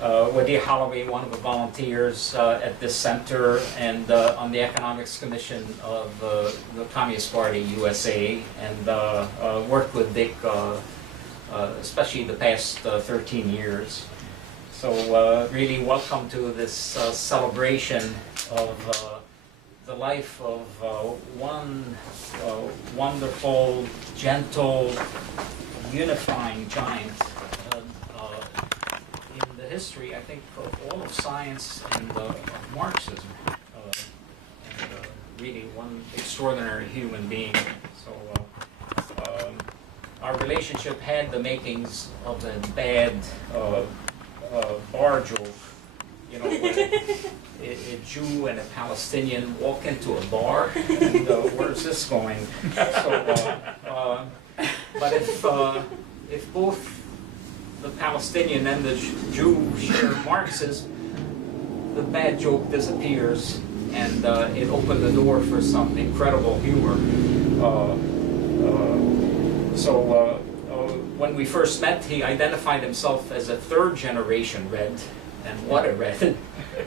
Wadie Holloway, one of the volunteers at this center, and on the Economics Commission of the Communist Party USA, and worked with Dick, especially the past 13 years. So really welcome to this celebration of the life of one wonderful, gentle, unifying giant in the history, I think, of all of science and of Marxism. And really one extraordinary human being. So our relationship had the makings of a bad bar joke. You know, where a Jew and a Palestinian walk into a bar, and where's this going? So, but if both the Palestinian and the Jew share Marxism, the bad joke disappears, and it opened the door for some incredible humor. So when we first met, he identified himself as a third-generation Red. And what a Red.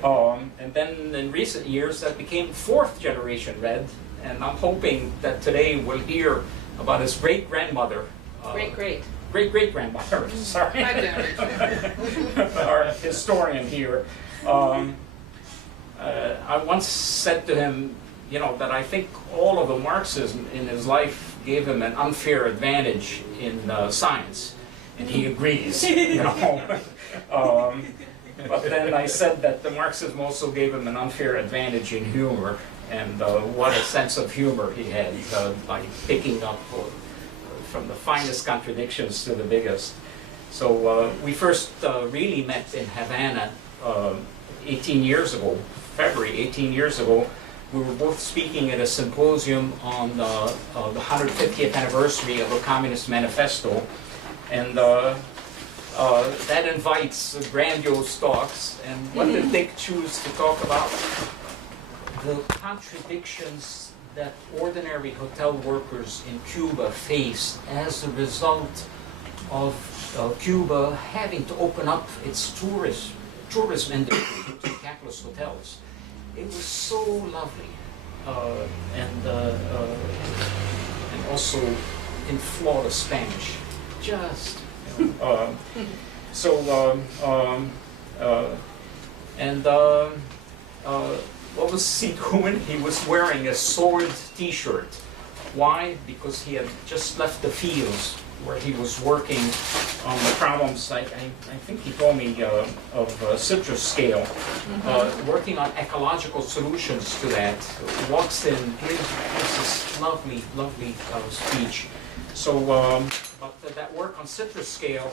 And then in recent years that became fourth generation Red, and I'm hoping that today we'll hear about his great-grandmother. Great-great-grandmother, sorry. Our historian here. I once said to him, you know, that I think all of the Marxism in his life gave him an unfair advantage in science. And he agrees, you know. But then I said that the Marxism also gave him an unfair advantage in humor, and what a sense of humor he had, by picking up from the finest contradictions to the biggest. So we first really met in Havana 18 years ago, February 18 years ago. We were both speaking at a symposium on the 150th anniversary of the Communist Manifesto, and that invites grandiose talks. And what did Dick choose to talk about? The contradictions that ordinary hotel workers in Cuba faced as a result of Cuba having to open up its tourism industry to capitalist hotels. It was so lovely, and also in flawless Spanish, just. What was he doing? He was wearing a sword T-shirt. Why? Because he had just left the fields where he was working on the problems, I think he told me, of citrus scale, working on ecological solutions to that. Walks in, gives this lovely, lovely speech. So, but that work on citrus scale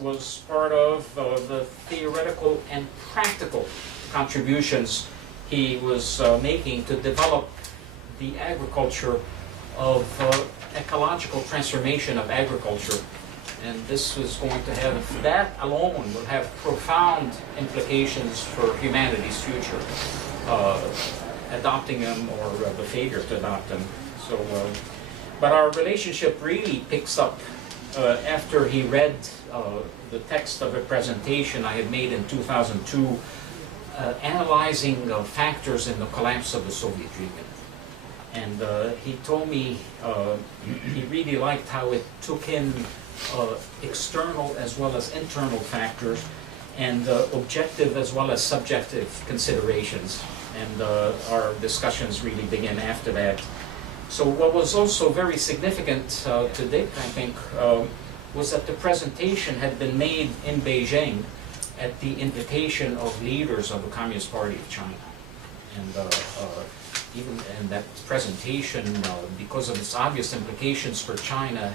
was part of the theoretical and practical contributions he was making to develop the agriculture of ecological transformation of agriculture. And this was going to have, that alone will have profound implications for humanity's future, adopting them or the failure to adopt them. So, but our relationship really picks up after he read the text of a presentation I had made in 2002, analyzing factors in the collapse of the Soviet Union. And he told me he really liked how it took in external as well as internal factors, and objective as well as subjective considerations. And our discussions really began after that. So what was also very significant to Dick, I think, was that the presentation had been made in Beijing at the invitation of leaders of the Communist Party of China. And even in that presentation, because of its obvious implications for China,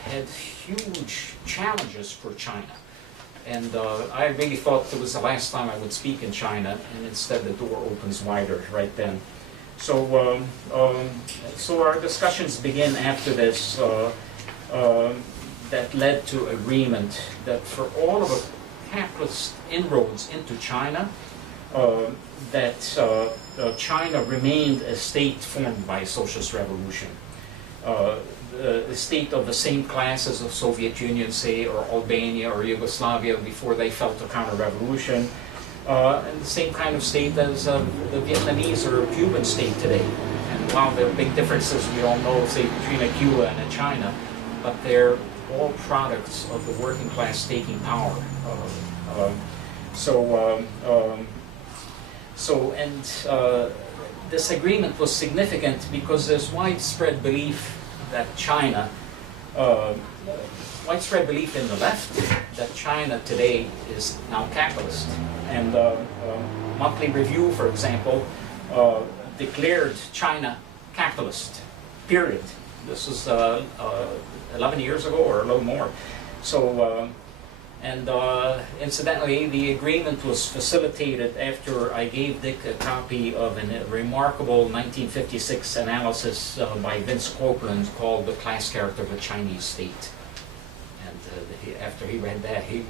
had huge challenges for China. And I really thought it was the last time I would speak in China, and instead the door opens wider right then. So, so our discussions begin after this, that led to agreement that for all of the capitalist inroads into China, that China remained a state formed by a socialist revolution. a state of the same class as the Soviet Union, say, or Albania or Yugoslavia before they felt a counter-revolution, and the same kind of state as the Vietnamese or Cuban state today. And while there are big differences, we all know, say, between a Cuba and a China, but they're all products of the working class taking power. This agreement was significant because there's widespread belief that China, widespread belief in the left that China today is now capitalist. And Monthly Review, for example, declared China capitalist, period. This was 11 years ago or a little more. So, incidentally, the agreement was facilitated after I gave Dick a copy of a remarkable 1956 analysis by Vince Copeland called The Class Character of the Chinese State. And after he read that, he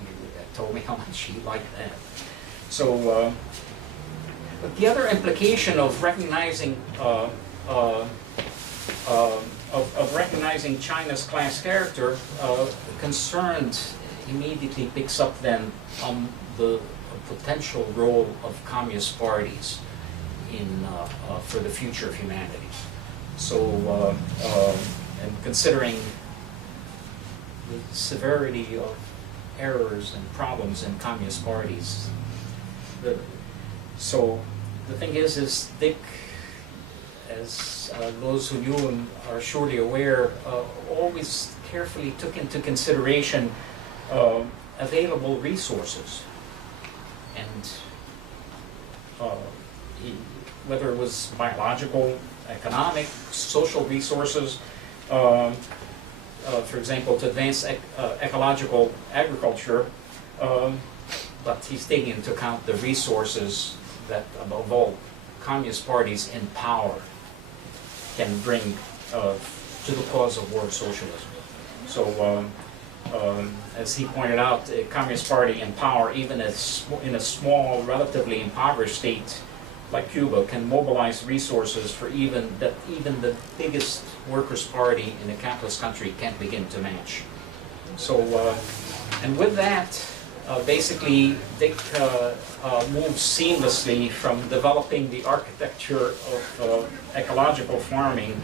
told me how much he liked that. So, but the other implication of recognizing recognizing China's class character immediately picks up then on the potential role of communist parties for the future of humanity. So, and considering the severity of errors and problems in communist parties, so the thing is Dick, as those who knew him are surely aware, always carefully took into consideration available resources, and whether it was biological, economic, social resources, for example, to advance ecological agriculture, but he's taking into account the resources that, above all, communist parties in power can bring to the cause of world socialism. So, as he pointed out, the Communist Party in power, even in a small, relatively impoverished state like Cuba, can mobilize resources for even the biggest workers' party in a capitalist country can't begin to match. So, and with that, basically, Dick moves seamlessly from developing the architecture of ecological farming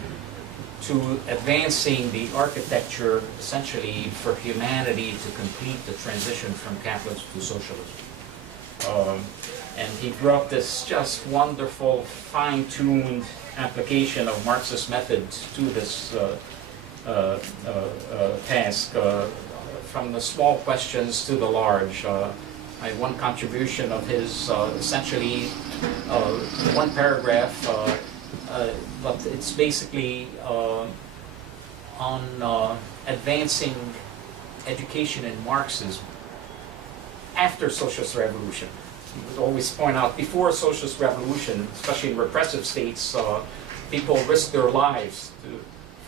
to advancing the architecture, essentially, for humanity to complete the transition from capitalism to socialism. And he brought this just wonderful, fine-tuned application of Marxist methods to this task, from the small questions to the large. I had one contribution of his, essentially, one paragraph, but it's basically on advancing education in Marxism after socialist revolution. He would always point out, before socialist revolution, especially in repressive states, people risked their lives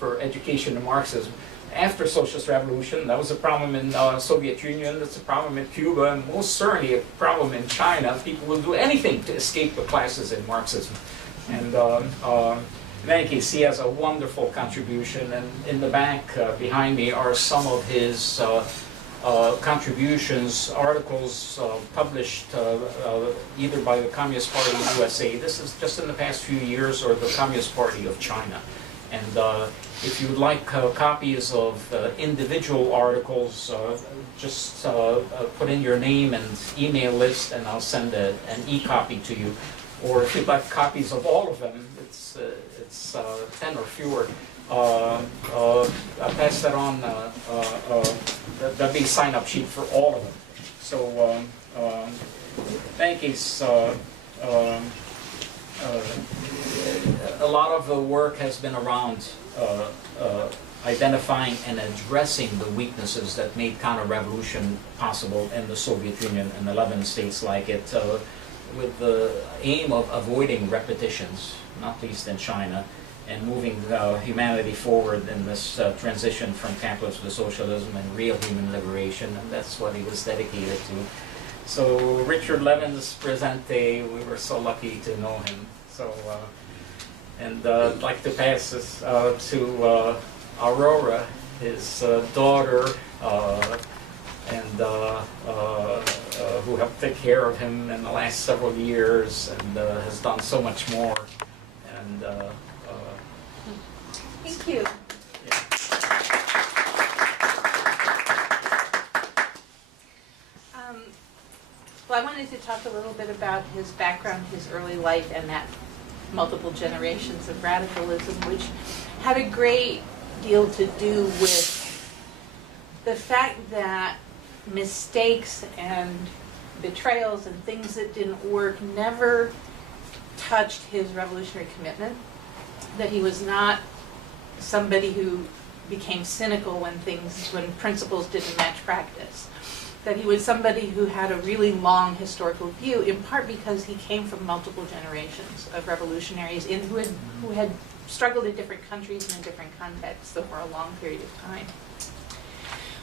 for education in Marxism. After socialist revolution, that was a problem in Soviet Union, that's a problem in Cuba, and most certainly a problem in China. People will do anything to escape the classes in Marxism. And in any case, he has a wonderful contribution, and in the back behind me are some of his contributions, articles published either by the Communist Party of USA, this is just in the past few years, or the Communist Party of China. And if you would like copies of individual articles, just put in your name and email list, and I'll send an e-copy to you. Or if you'd like copies of all of them, it's 10 or fewer. I'll pass that on. There'll be a sign-up sheet for all of them. So, in any case, a lot of the work has been around identifying and addressing the weaknesses that made counter-revolution possible in the Soviet Union and 11 states like it, with the aim of avoiding repetitions, not least in China, and moving humanity forward in this transition from capitalism to socialism and real human liberation, and that's what he was dedicated to. So Richard Levins Presente, we were so lucky to know him. So, and I'd like to pass this to Aurora, his daughter, who helped take care of him in the last several years and has done so much more. And thank you. Yeah. Well, I wanted to talk a little bit about his background, his early life, and that multiple generations of radicalism, which had a great deal to do with the fact that mistakes and betrayals and things that didn't work never touched his revolutionary commitment, that he was not somebody who became cynical when principles didn't match practice, that he was somebody who had a really long historical view, in part because he came from multiple generations of revolutionaries who had struggled in different countries and in different contexts over a long period of time.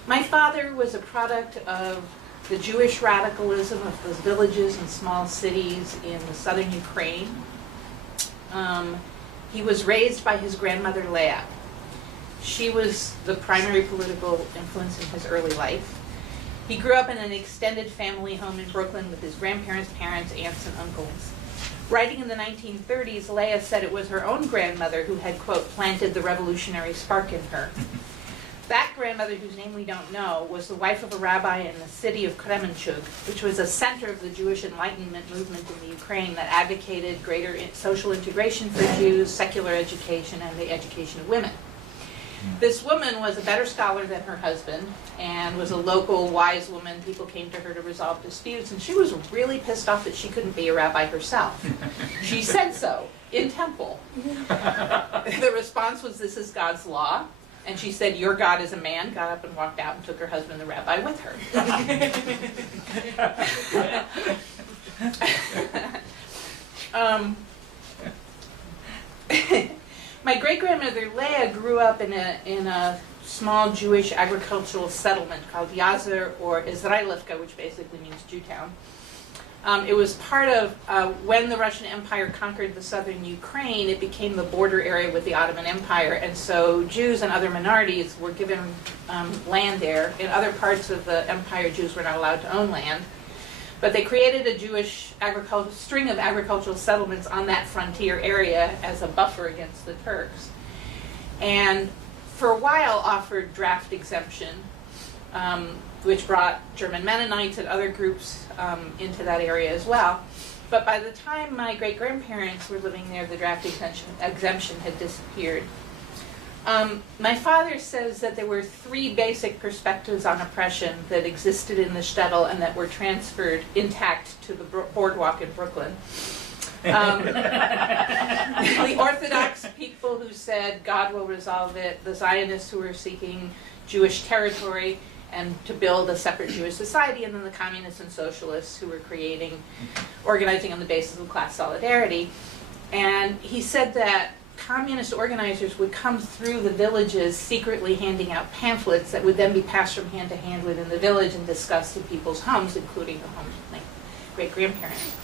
My father was a product of the Jewish radicalism of those villages and small cities in the southern Ukraine. He was raised by his grandmother Leah. She was the primary political influence in his early life. He grew up in an extended family home in Brooklyn with his grandparents, parents, aunts, and uncles. Writing in the 1930s, Leah said it was her own grandmother who had, quote, planted the revolutionary spark in her. That grandmother, whose name we don't know, was the wife of a rabbi in the city of Kremenchug, which was a center of the Jewish Enlightenment movement in the Ukraine that advocated greater social integration for Jews, secular education, and the education of women. This woman was a better scholar than her husband and was a local wise woman. People came to her to resolve disputes, and she was really pissed off that she couldn't be a rabbi herself. She said so in temple. The response was, "This is God's law." And she said, "Your God is a man," got up and walked out and took her husband, the rabbi, with her. My great-grandmother Leah grew up in a small Jewish agricultural settlement called Yazer, or Izrailivka, which basically means Jewtown. It was part of, when the Russian Empire conquered the southern Ukraine, it became the border area with the Ottoman Empire, and so Jews and other minorities were given land there. In other parts of the empire, Jews were not allowed to own land. But they created a Jewish string of agricultural settlements on that frontier area as a buffer against the Turks. And for a while offered draft exemption, which brought German Mennonites and other groups into that area as well. But by the time my great-grandparents were living there, the draft exemption had disappeared. My father says that there were 3 basic perspectives on oppression that existed in the shtetl and that were transferred intact to the boardwalk in Brooklyn. The Orthodox people who said God will resolve it, the Zionists who were seeking Jewish territory and to build a separate Jewish society, and then the communists and socialists who were organizing on the basis of class solidarity. And he said that communist organizers would come through the villages secretly handing out pamphlets that would then be passed from hand to hand within the village and discussed in people's homes, including the homes of my great-grandparents.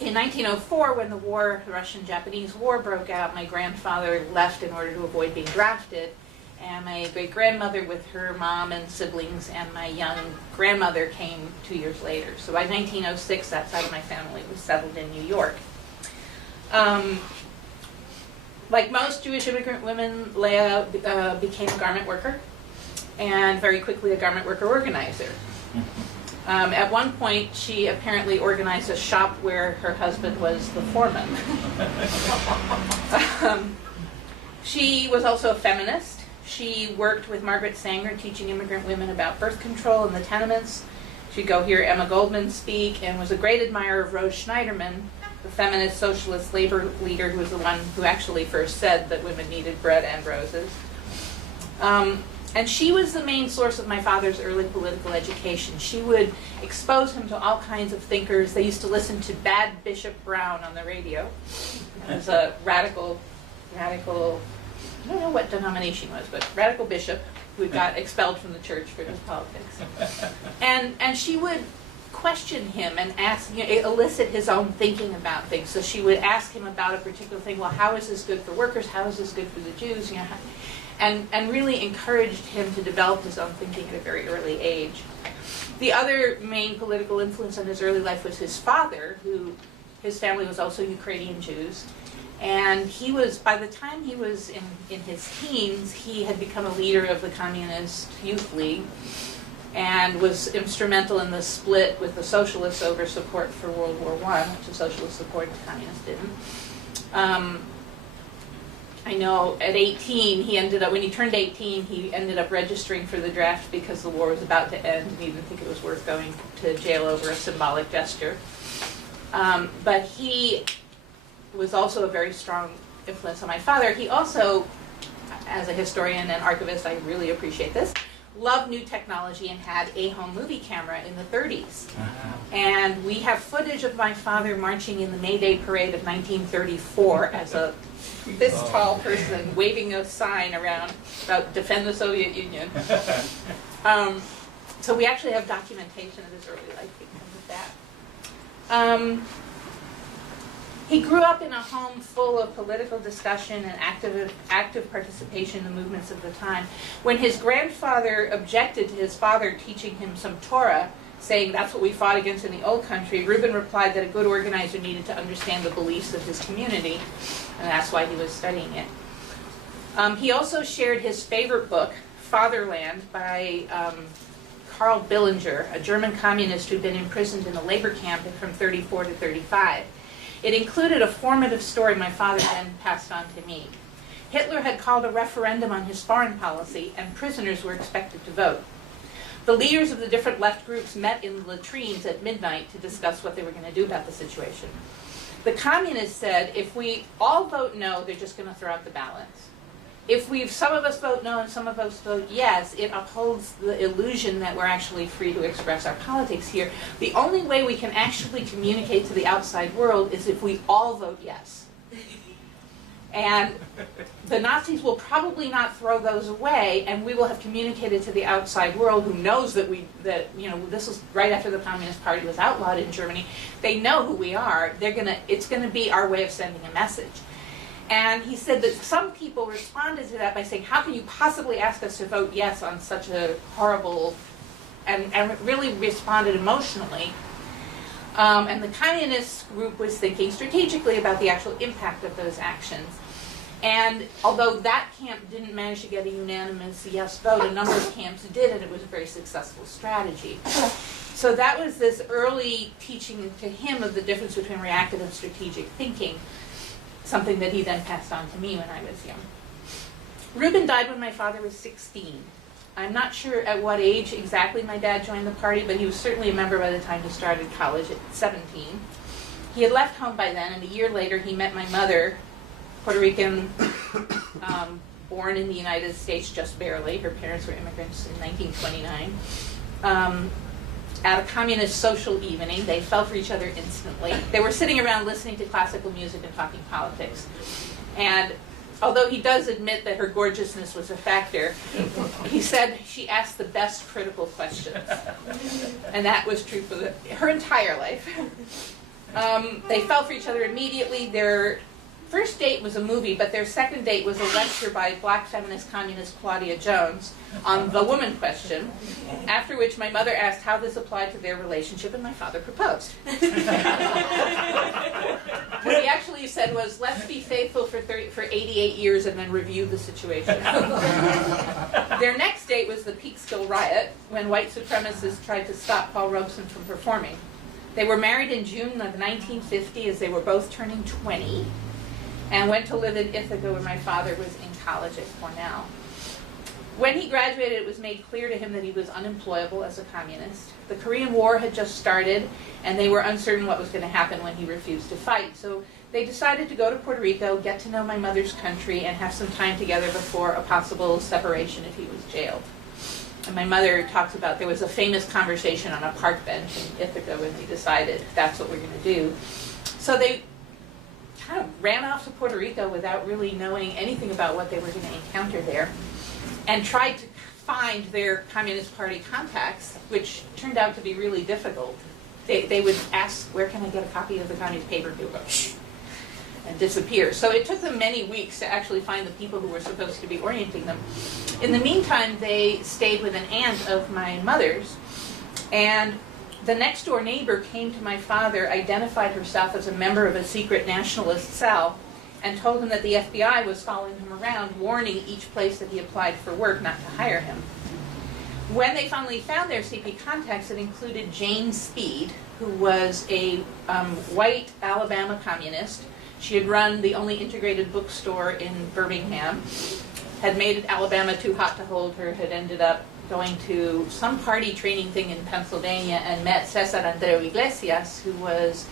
In 1904, when the Russian-Japanese War broke out, my grandfather left in order to avoid being drafted, and my great-grandmother with her mom and siblings and my young grandmother came 2 years later. So by 1906, that side of my family was settled in New York. Like most Jewish immigrant women, Leah became a garment worker, and very quickly a garment worker organizer. At one point, she apparently organized a shop where her husband was the foreman. She was also a feminist. She worked with Margaret Sanger teaching immigrant women about birth control in the tenements. She'd go hear Emma Goldman speak and was a great admirer of Rose Schneiderman, the feminist socialist labor leader who was the one who actually first said that women needed bread and roses. And she was the main source of my father's early political education. She would expose him to all kinds of thinkers. They used to listen to Bad Bishop Brown on the radio. He was a radical, I don't know what denomination he was, but radical bishop who got expelled from the church for his politics. And she would question him and ask, elicit his own thinking about things. So she would ask him about a particular thing. Well, how is this good for workers? How is this good for the Jews? And really encouraged him to develop his own thinking at a very early age. The other main political influence on his early life was his father, who his family was also Ukrainian Jews. And he was, by the time he was in his teens, he had become a leader of the Communist Youth League and was instrumental in the split with the socialists over support for World War I, which the socialists supported, the communists didn't. I know at 18, he ended up, when he turned 18, he ended up registering for the draft because the war was about to end and he didn't think it was worth going to jail over a symbolic gesture. But he was also a very strong influence on my father. He also, as a historian and archivist, I really appreciate this, loved new technology and had a home movie camera in the 30s. And we have footage of my father marching in the May Day parade of 1934 as this tall person waving a sign around about defend the Soviet Union. So we actually have documentation of his early life because of that. He grew up in a home full of political discussion and active participation in the movements of the time. When his grandfather objected to his father teaching him some Torah, saying that's what we fought against in the old country, Reuben replied that a good organizer needed to understand the beliefs of his community, and that's why he was studying it. He also shared his favorite book, Fatherland, by Karl Billinger, a German communist who'd been imprisoned in a labor camp from 34 to 35. It included a formative story my father then passed on to me. Hitler had called a referendum on his foreign policy, and prisoners were expected to vote. The leaders of the different left groups met in the latrines at midnight to discuss what they were going to do about the situation. The communists said, if we all vote no, they're just going to throw out the ballots. If some of us vote no and some of us vote yes, it upholds the illusion that we're actually free to express our politics here. The only way we can actually communicate to the outside world is if we all vote yes. And the Nazis will probably not throw those away, and we will have communicated to the outside world, who knows that this was right after the Communist Party was outlawed in Germany. They know who we are. It's going to be our way of sending a message. And he said that some people responded to that by saying, how can you possibly ask us to vote yes on such a horrible, and really responded emotionally. And the communist group was thinking strategically about the actual impact of those actions. And although that camp didn't manage to get a unanimous yes vote, a number of camps did, and it was a very successful strategy. So that was this early teaching to him of the difference between reactive and strategic thinking, something that he then passed on to me when I was young. Reuben died when my father was 16. I'm not sure at what age exactly my dad joined the party, but he was certainly a member by the time he started college at 17. He had left home by then, and a year later he met my mother, Puerto Rican, born in the United States just barely. Her parents were immigrants in 1929. At a communist social evening, they fell for each other instantly. They were sitting around listening to classical music and talking politics. And although he does admit that her gorgeousness was a factor, he said she asked the best critical questions. And that was true for her entire life. They fell for each other immediately. Their first date was a movie, but their second date was a lecture by black feminist communist Claudia Jones on the woman question, after which my mother asked how this applied to their relationship, and my father proposed. What he actually said was, let's be faithful for 88 years and then review the situation. Their next date was the Peekskill riot, when white supremacists tried to stop Paul Robeson from performing. They were married in June of 1950 as they were both turning 20, and went to live in Ithaca, where my father was in college at Cornell. When he graduated, it was made clear to him that he was unemployable as a communist. The Korean War had just started, and they were uncertain what was going to happen when he refused to fight. So they decided to go to Puerto Rico, get to know my mother's country, and have some time together before a possible separation if he was jailed. And my mother talks about there was a famous conversation on a park bench in Ithaca when they decided that's what we're going to do. So they kind of ran off to Puerto Rico without really knowing anything about what they were going to encounter there, and tried to find their Communist Party contacts, which turned out to be really difficult. they would ask, where can I get a copy of the communist paper? People go, shh, and disappear. So it took them many weeks to actually find the people who were supposed to be orienting them. In the meantime, they stayed with an aunt of my mother's, and the next door neighbor came to my father, identified herself as a member of a secret nationalist cell, and told him that the FBI was following him around, warning each place that he applied for work not to hire him. When they finally found their CP contacts, it included Jane Speed, who was a white Alabama communist. She had run the only integrated bookstore in Birmingham, had made it Alabama too hot to hold her, had ended up going to some party training thing in Pennsylvania and met Cesar Andreu Iglesias, who was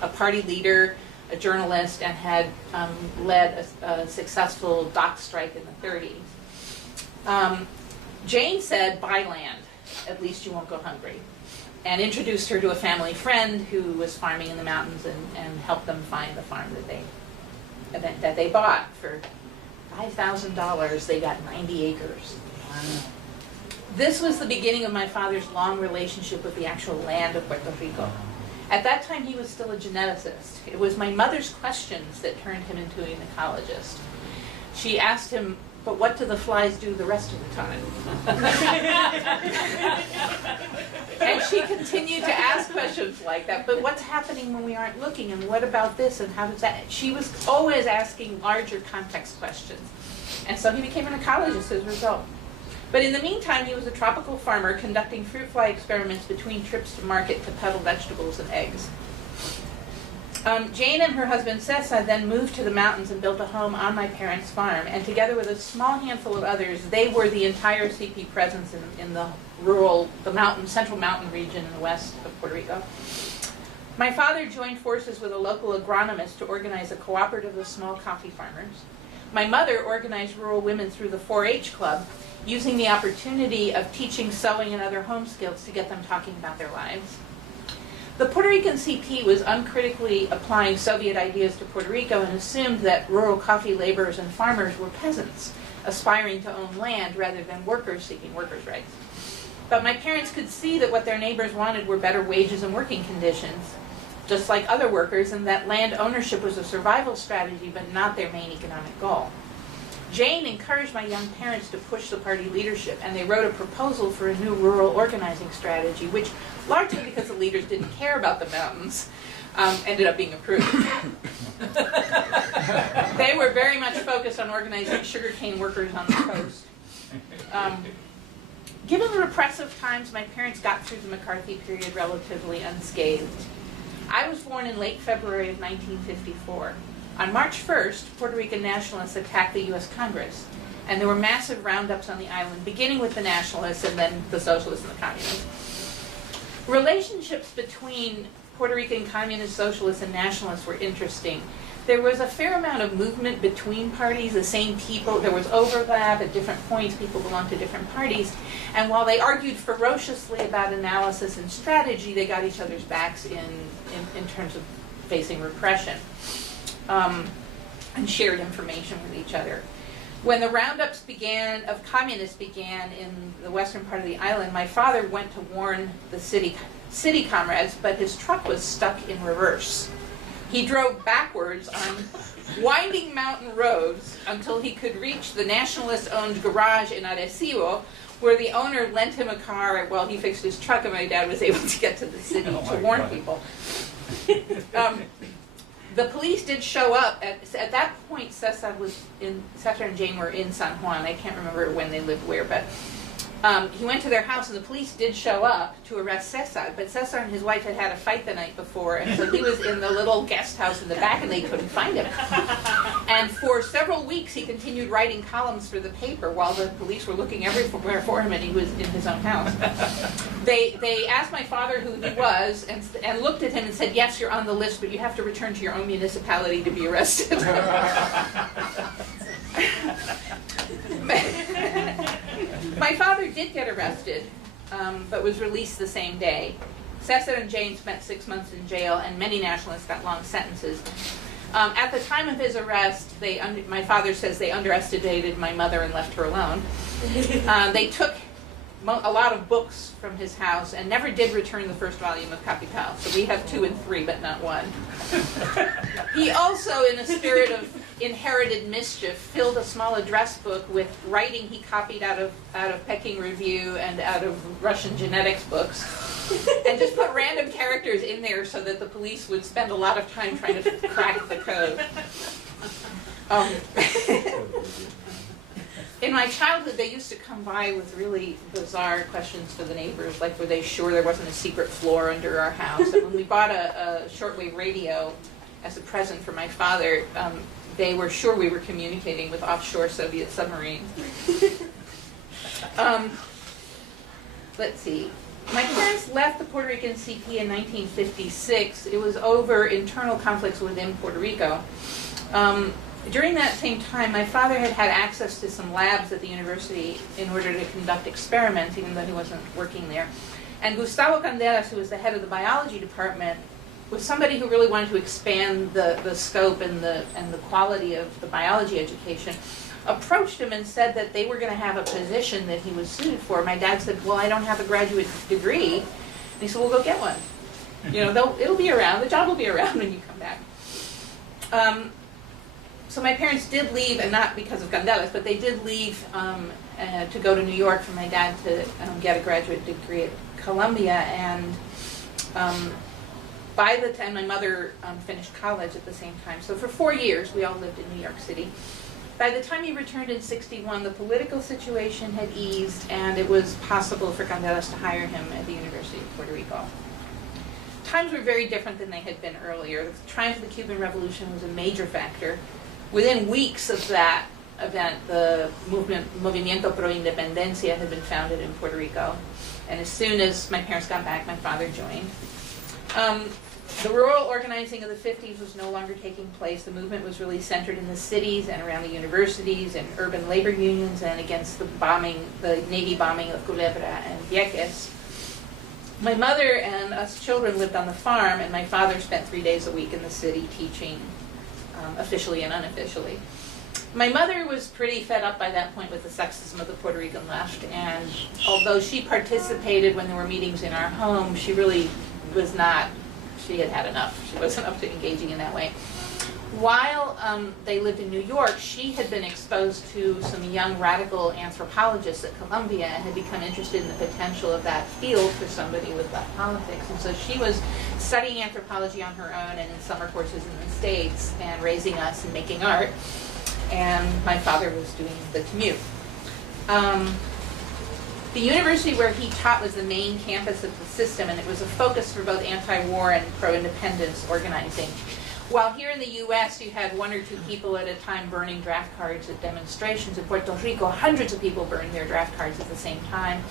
a party leader, a journalist, and had led a successful dock strike in the 30s. Jane said, buy land, at least you won't go hungry, and introduced her to a family friend who was farming in the mountains and helped them find the farm that they bought. For $5,000, they got 90 acres. Wow. This was the beginning of my father's long relationship with the actual land of Puerto Rico. At that time, he was still a geneticist. It was my mother's questions that turned him into an ecologist. She asked him, but what do the flies do the rest of the time? And she continued to ask questions like that, but what's happening when we aren't looking, and what about this, and how does that? She was always asking larger context questions. And so he became an ecologist as a result. But in the meantime, he was a tropical farmer conducting fruit fly experiments between trips to market to peddle vegetables and eggs. Jane and her husband Cesar then moved to the mountains and built a home on my parents' farm, and together with a small handful of others, they were the entire CP presence in the central mountain region in the west of Puerto Rico. My father joined forces with a local agronomist to organize a cooperative of small coffee farmers. My mother organized rural women through the 4-H club, using the opportunity of teaching sewing and other home skills to get them talking about their lives. The Puerto Rican CP was uncritically applying Soviet ideas to Puerto Rico and assumed that rural coffee laborers and farmers were peasants, aspiring to own land rather than workers seeking workers' rights. But my parents could see that what their neighbors wanted were better wages and working conditions, just like other workers, and that land ownership was a survival strategy but not their main economic goal. Jane encouraged my young parents to push the party leadership, and they wrote a proposal for a new rural organizing strategy, which, largely because the leaders didn't care about the mountains, ended up being approved. They were very much focused on organizing sugarcane workers on the coast. Given the repressive times, my parents got through the McCarthy period relatively unscathed. I was born in late February of 1954. On March 1st, Puerto Rican nationalists attacked the U.S. Congress, and there were massive roundups on the island, beginning with the nationalists and then the socialists and the communists. Relationships between Puerto Rican communists, socialists, and nationalists were interesting. There was a fair amount of movement between parties, the same people. There was overlap at different points. People belonged to different parties. And while they argued ferociously about analysis and strategy, they got each other's backs in terms of facing repression. And shared information with each other. When the roundups of communists began in the western part of the island, my father went to warn the city comrades, but his truck was stuck in reverse. He drove backwards on winding mountain roads until he could reach the nationalist-owned garage in Arecibo, where the owner lent him a car while he fixed his truck, and my dad was able to get to the city to warn people. The police did show up. At that point, Cesar and Jane were in San Juan. I can't remember when they lived where, but he went to their house, and the police did show up to arrest Cesar. But Cesar and his wife had had a fight the night before, and so he was in the little guest house in the back, and they couldn't find him. And for several weeks, he continued writing columns for the paper while the police were looking everywhere for him, and he was in his own house. They asked my father who he was and looked at him and said, yes, you're on the list, but you have to return to your own municipality to be arrested. My father did get arrested, but was released the same day. Cesar and Jane spent 6 months in jail, and many nationalists got long sentences. At the time of his arrest, my father says they underestimated my mother and left her alone. They took a lot of books from his house and never did return the first volume of Capital. So we have 2 and 3, but not 1. He also, in a spirit of inherited mischief, filled a small address book with writing he copied out of Peking Review and out of Russian genetics books, and just put random characters in there so that the police would spend a lot of time trying to crack the code. In my childhood, they used to come by with really bizarre questions to the neighbors, like were they sure there wasn't a secret floor under our house? And when we bought a shortwave radio as a present for my father, they were sure we were communicating with offshore Soviet submarines. Let's see. My parents left the Puerto Rican CP in 1956. It was over internal conflicts within Puerto Rico. During that same time, my father had had access to some labs at the university in order to conduct experiments, even though he wasn't working there. And Gustavo Candelas, who was the head of the biology department, was somebody who really wanted to expand the scope and the quality of the biology education, approached him and said that they were going to have a position that he was suited for. My dad said, well, I don't have a graduate degree. And he said, well, go get one. You know, it'll be around. The job will be around when you come back. So my parents did leave, and not because of Candelas, but they did leave to go to New York for my dad to get a graduate degree at Columbia. And by the time my mother finished college at the same time, so for 4 years we all lived in New York City. By the time he returned in '61, the political situation had eased, and it was possible for Candelas to hire him at the University of Puerto Rico. Times were very different than they had been earlier. The triumph of the Cuban Revolution was a major factor. Within weeks of that event, the Movimiento Pro Independencia had been founded in Puerto Rico. And as soon as my parents got back, my father joined. The rural organizing of the 50s was no longer taking place. The movement was really centered in the cities and around the universities and urban labor unions and against the Navy bombing of Culebra and Vieques. My mother and us children lived on the farm, and my father spent 3 days a week in the city teaching, officially and unofficially. My mother was pretty fed up by that point with the sexism of the Puerto Rican left, and although she participated when there were meetings in our home, she really was not, she had had enough. She wasn't up to engaging in that way. While they lived in New York, she had been exposed to some young radical anthropologists at Columbia and had become interested in the potential of that field for somebody with left politics. And so she was studying anthropology on her own and in summer courses in the States and raising us and making art. And my father was doing the commute. The university where he taught was the main campus of the system, and it was a focus for both anti-war and pro-independence organizing. While here in the U.S. you had 1 or 2 people at a time burning draft cards at demonstrations, in Puerto Rico hundreds of people burned their draft cards at the same time.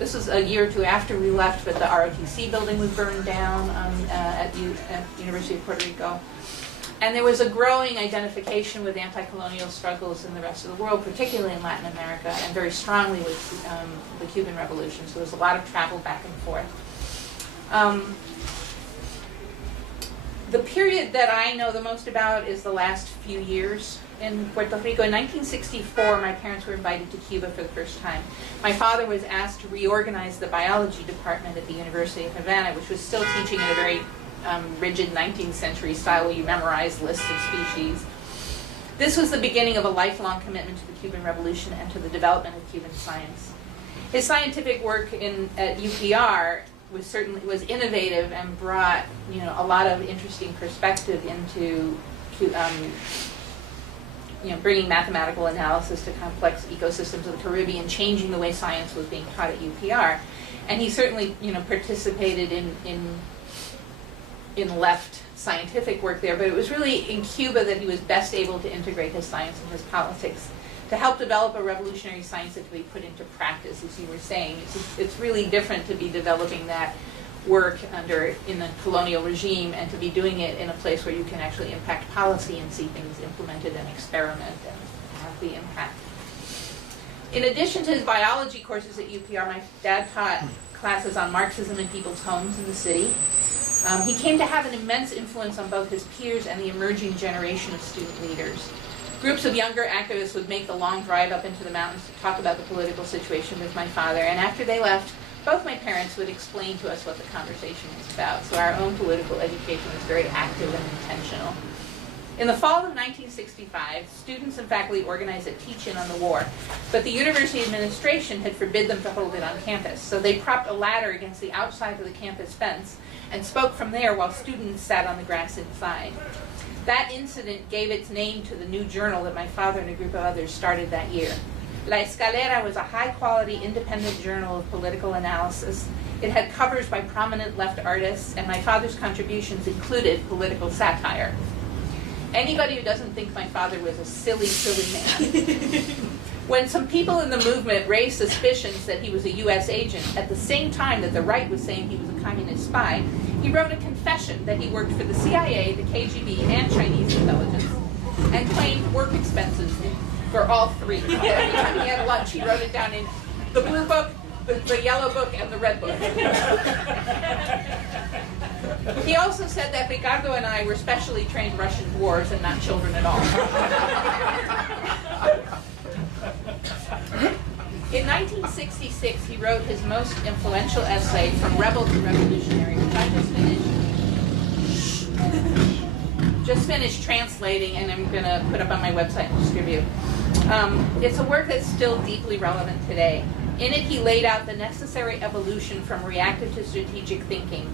This was a year or 2 after we left, but the ROTC building was burned down at the University of Puerto Rico. And there was a growing identification with anti-colonial struggles in the rest of the world, particularly in Latin America, and very strongly with the Cuban Revolution. So there was a lot of travel back and forth. The period that I know the most about is the last few years in Puerto Rico. In 1964, my parents were invited to Cuba for the first time. My father was asked to reorganize the biology department at the University of Havana, which was still teaching in a very rigid 19th century style where you memorize lists of species. This was the beginning of a lifelong commitment to the Cuban Revolution and to the development of Cuban science. His scientific work at UPR was innovative and brought a lot of interesting perspective into bringing mathematical analysis to complex ecosystems of the Caribbean, changing the way science was being taught at UPR. And he certainly participated in left scientific work there, but it was really in Cuba that he was best able to integrate his science and his politics to help develop a revolutionary science that could be put into practice, as you were saying. It's really different to be developing that work in a colonial regime and to be doing it in a place where you can actually impact policy and see things implemented and experiment and have the impact. In addition to his biology courses at UPR, my dad taught classes on Marxism in people's homes in the city. He came to have an immense influence on both his peers and the emerging generation of student leaders. Groups of younger activists would make the long drive up into the mountains to talk about the political situation with my father, and after they left, both my parents would explain to us what the conversation was about, so our own political education was very active and intentional. In the fall of 1965, students and faculty organized a teach-in on the war, but the university administration had forbid them to hold it on campus, so they propped a ladder against the outside of the campus fence and spoke from there while students sat on the grass inside. That incident gave its name to the new journal that my father and a group of others started that year. La Escalera was a high-quality, independent journal of political analysis. It had covers by prominent left artists, and my father's contributions included political satire. Anybody who doesn't think my father was a silly, silly man. When some people in the movement raised suspicions that he was a U.S. agent, at the same time that the right was saying he was a communist spy, he wrote a confession that he worked for the CIA, the KGB, and Chinese intelligence, and claimed work expenses for all three. Every time he had lunch, he wrote it down in the blue book, the yellow book, and the red book. He also said that Ricardo and I were specially trained Russian dwarves and not children at all. In 1966, he wrote his most influential essay, From Rebel to Revolutionary, which I just finished translating, and I'm going to put up on my website and distribute. It's a work that's still deeply relevant today. In it, he laid out the necessary evolution from reactive to strategic thinking,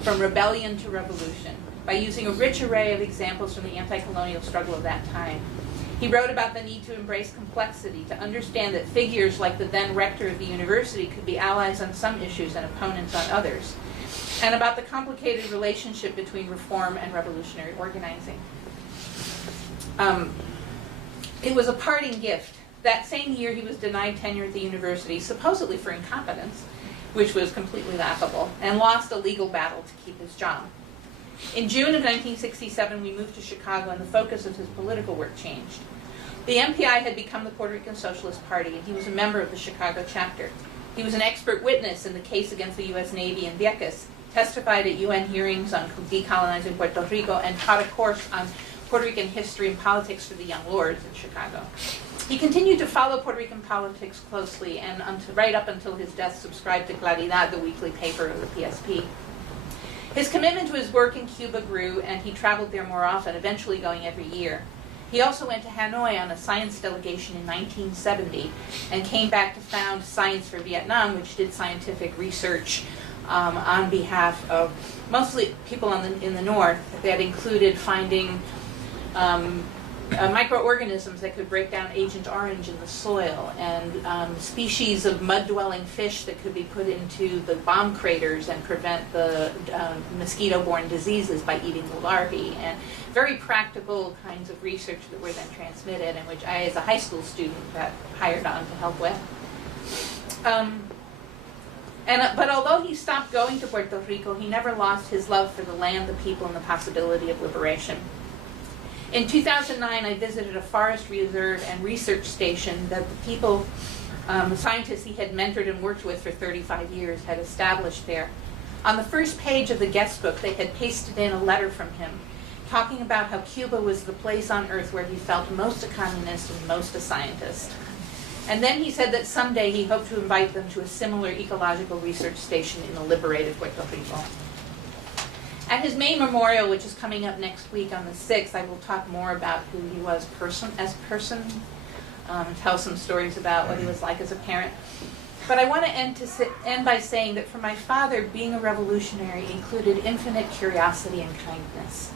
from rebellion to revolution, by using a rich array of examples from the anti-colonial struggle of that time. He wrote about the need to embrace complexity, to understand that figures like the then rector of the university could be allies on some issues and opponents on others, and about the complicated relationship between reform and revolutionary organizing. It was a parting gift. That same year, he was denied tenure at the university, supposedly for incompetence, which was completely laughable, and lost a legal battle to keep his job. In June of 1967, we moved to Chicago, and the focus of his political work changed. The MPI had become the Puerto Rican Socialist Party, and he was a member of the Chicago chapter. He was an expert witness in the case against the U.S. Navy in Vieques, testified at UN hearings on decolonizing Puerto Rico, and taught a course on Puerto Rican history and politics for the young lords in Chicago. He continued to follow Puerto Rican politics closely, and right up until his death subscribed to Claridad, the weekly paper of the PSP. His commitment to his work in Cuba grew, and he traveled there more often, eventually going every year. He also went to Hanoi on a science delegation in 1970 and came back to found Science for Vietnam, which did scientific research on behalf of mostly people in the north that included finding microorganisms that could break down Agent Orange in the soil, and species of mud-dwelling fish that could be put into the bomb craters and prevent the mosquito-borne diseases by eating the larvae, and very practical kinds of research that were then transmitted, and which I, as a high school student, got hired on to help with. But although he stopped going to Puerto Rico, he never lost his love for the land, the people, and the possibility of liberation. In 2009, I visited a forest reserve and research station that the people, the scientists he had mentored and worked with for 35 years, had established there. On the first page of the guest book, they had pasted in a letter from him, talking about how Cuba was the place on earth where he felt most a communist and most a scientist. And then he said that someday he hoped to invite them to a similar ecological research station in the liberated Puerto Rico. At his main memorial, which is coming up next week on the 6th, I will talk more about who he was as a person, tell some stories about what he was like as a parent. But I want to end by saying that for my father, being a revolutionary included infinite curiosity and kindness.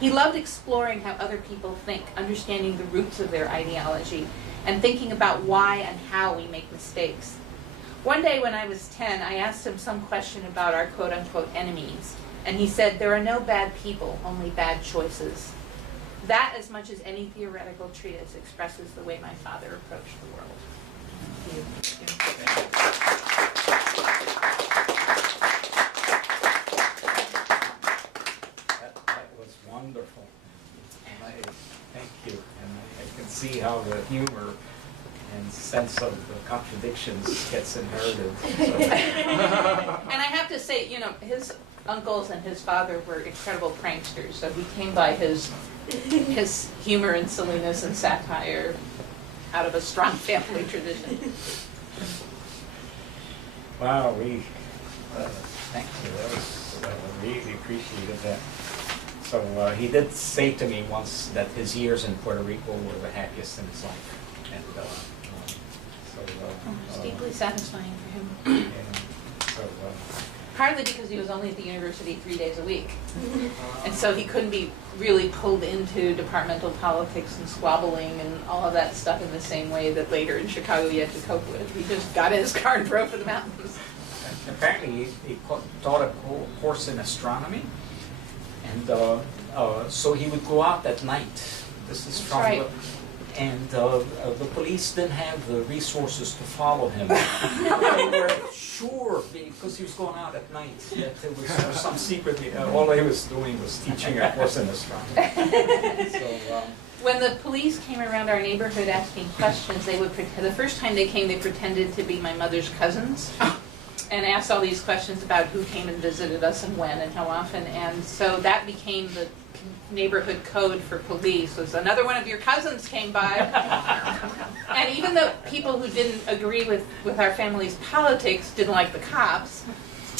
He loved exploring how other people think, understanding the roots of their ideology, and thinking about why and how we make mistakes. One day when I was 10, I asked him some question about our quote-unquote enemies. And he said, there are no bad people, only bad choices. That, as much as any theoretical treatise, expresses the way my father approached the world. Thank you. That was wonderful. And thank you. And I can see how the humor and sense of the contradictions gets inherited. So. And I have to say, you know, his uncles and his father were incredible pranksters, so he came by his humor and silliness and satire out of a strong family tradition. Wow, thank you. That was really appreciated that. So he did say to me once that his years in Puerto Rico were the happiest in his life, and It's deeply satisfying for him. yeah, so. Partly because he was only at the university 3 days a week. And so he couldn't be really pulled into departmental politics and squabbling and all of that stuff in the same way that later in Chicago he had to cope with. He just got in his car and drove for the mountains. Apparently he taught a course in astronomy, and so he would go out at night. This is from right. And the police didn't have the resources to follow him. They were sure, because he was going out at night, that there was some secret. All he was doing was teaching a course in astronomy. So, when the police came around our neighborhood asking questions, they would the first time they came, they pretended to be my mother's cousins and asked all these questions about who came and visited us and when and how often. And so that became the neighborhood code for police, was another one of your cousins came by. And even though people who didn't agree with our family's politics didn't like the cops,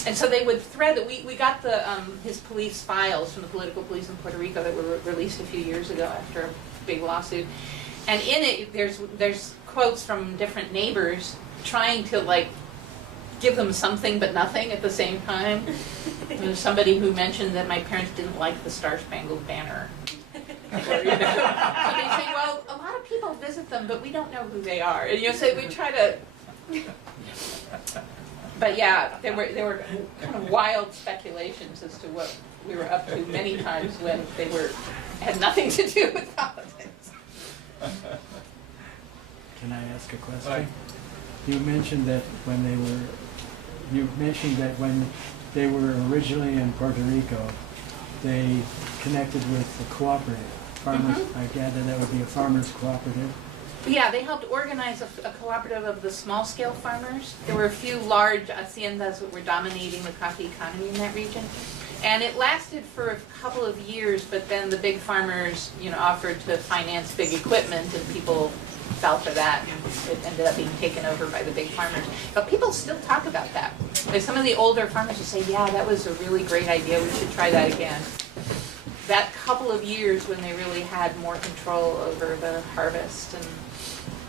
and so they would thread that we got the his police files from the political police in Puerto Rico that were released a few years ago after a big lawsuit, and in it there's quotes from different neighbors trying to like give them something but nothing at the same time. There's somebody who mentioned that my parents didn't like the Star-Spangled Banner. Or, you know, somebody saying, well, a lot of people visit them, but we don't know who they are. And you know, so we try to. But yeah, there were kind of wild speculations as to what we were up to many times when they had nothing to do with politics. Can I ask a question? Right. You mentioned that when they were originally in Puerto Rico, they connected with the cooperative. Farmers, I gather that would be a farmers cooperative. Yeah, they helped organize a cooperative of the small-scale farmers. There were a few large haciendas that were dominating the coffee economy in that region. And it lasted for a couple of years, but then the big farmers, you know, offered to finance big equipment, and people fell for that, and it ended up being taken over by the big farmers. But people still talk about that. Like some of the older farmers will say, yeah, that was a really great idea, we should try that again. That couple of years when they really had more control over the harvest and,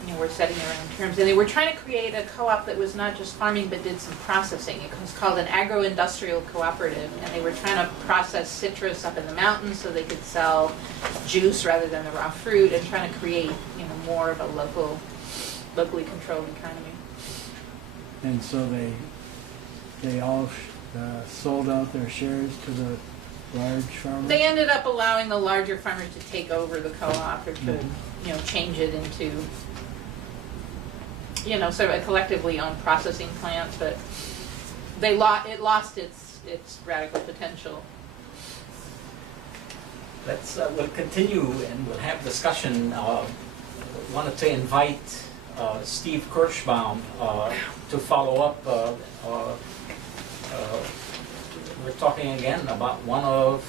you know, were setting their own terms. And they were trying to create a co-op that was not just farming but did some processing. It was called an agro-industrial cooperative, and they were trying to process citrus up in the mountains so they could sell juice rather than the raw fruit, and trying to create, you know, more of a locally controlled economy. And so they all sold out their shares to the large farmers? They ended up allowing the larger farmers to take over the co-op, or to, you know, change it into, you know, sort of a collectively owned processing plant, but it lost its radical potential. We'll continue and we'll have discussion. Wanted to invite Steve Kirschbaum to follow up. We're talking again about one of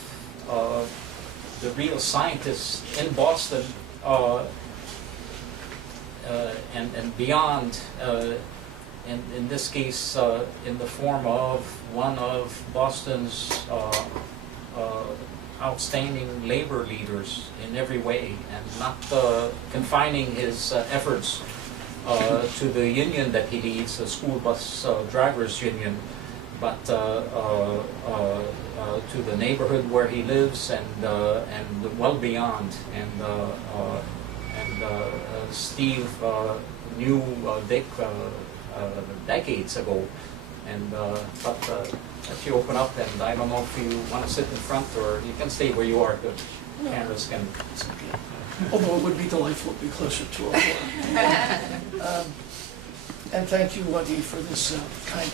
the real scientists in Boston and beyond, in this case in the form of one of Boston's outstanding labor leaders in every way, and not confining his efforts to the union that he leads, the school bus drivers union, but to the neighborhood where he lives, and well beyond. And Steve knew Dick decades ago, and but if you open up, and I don't know if you want to sit in front, or you can stay where you are. The cameras can. Although it would be delightful to be closer to a floor. And thank you, Wendy, for this kind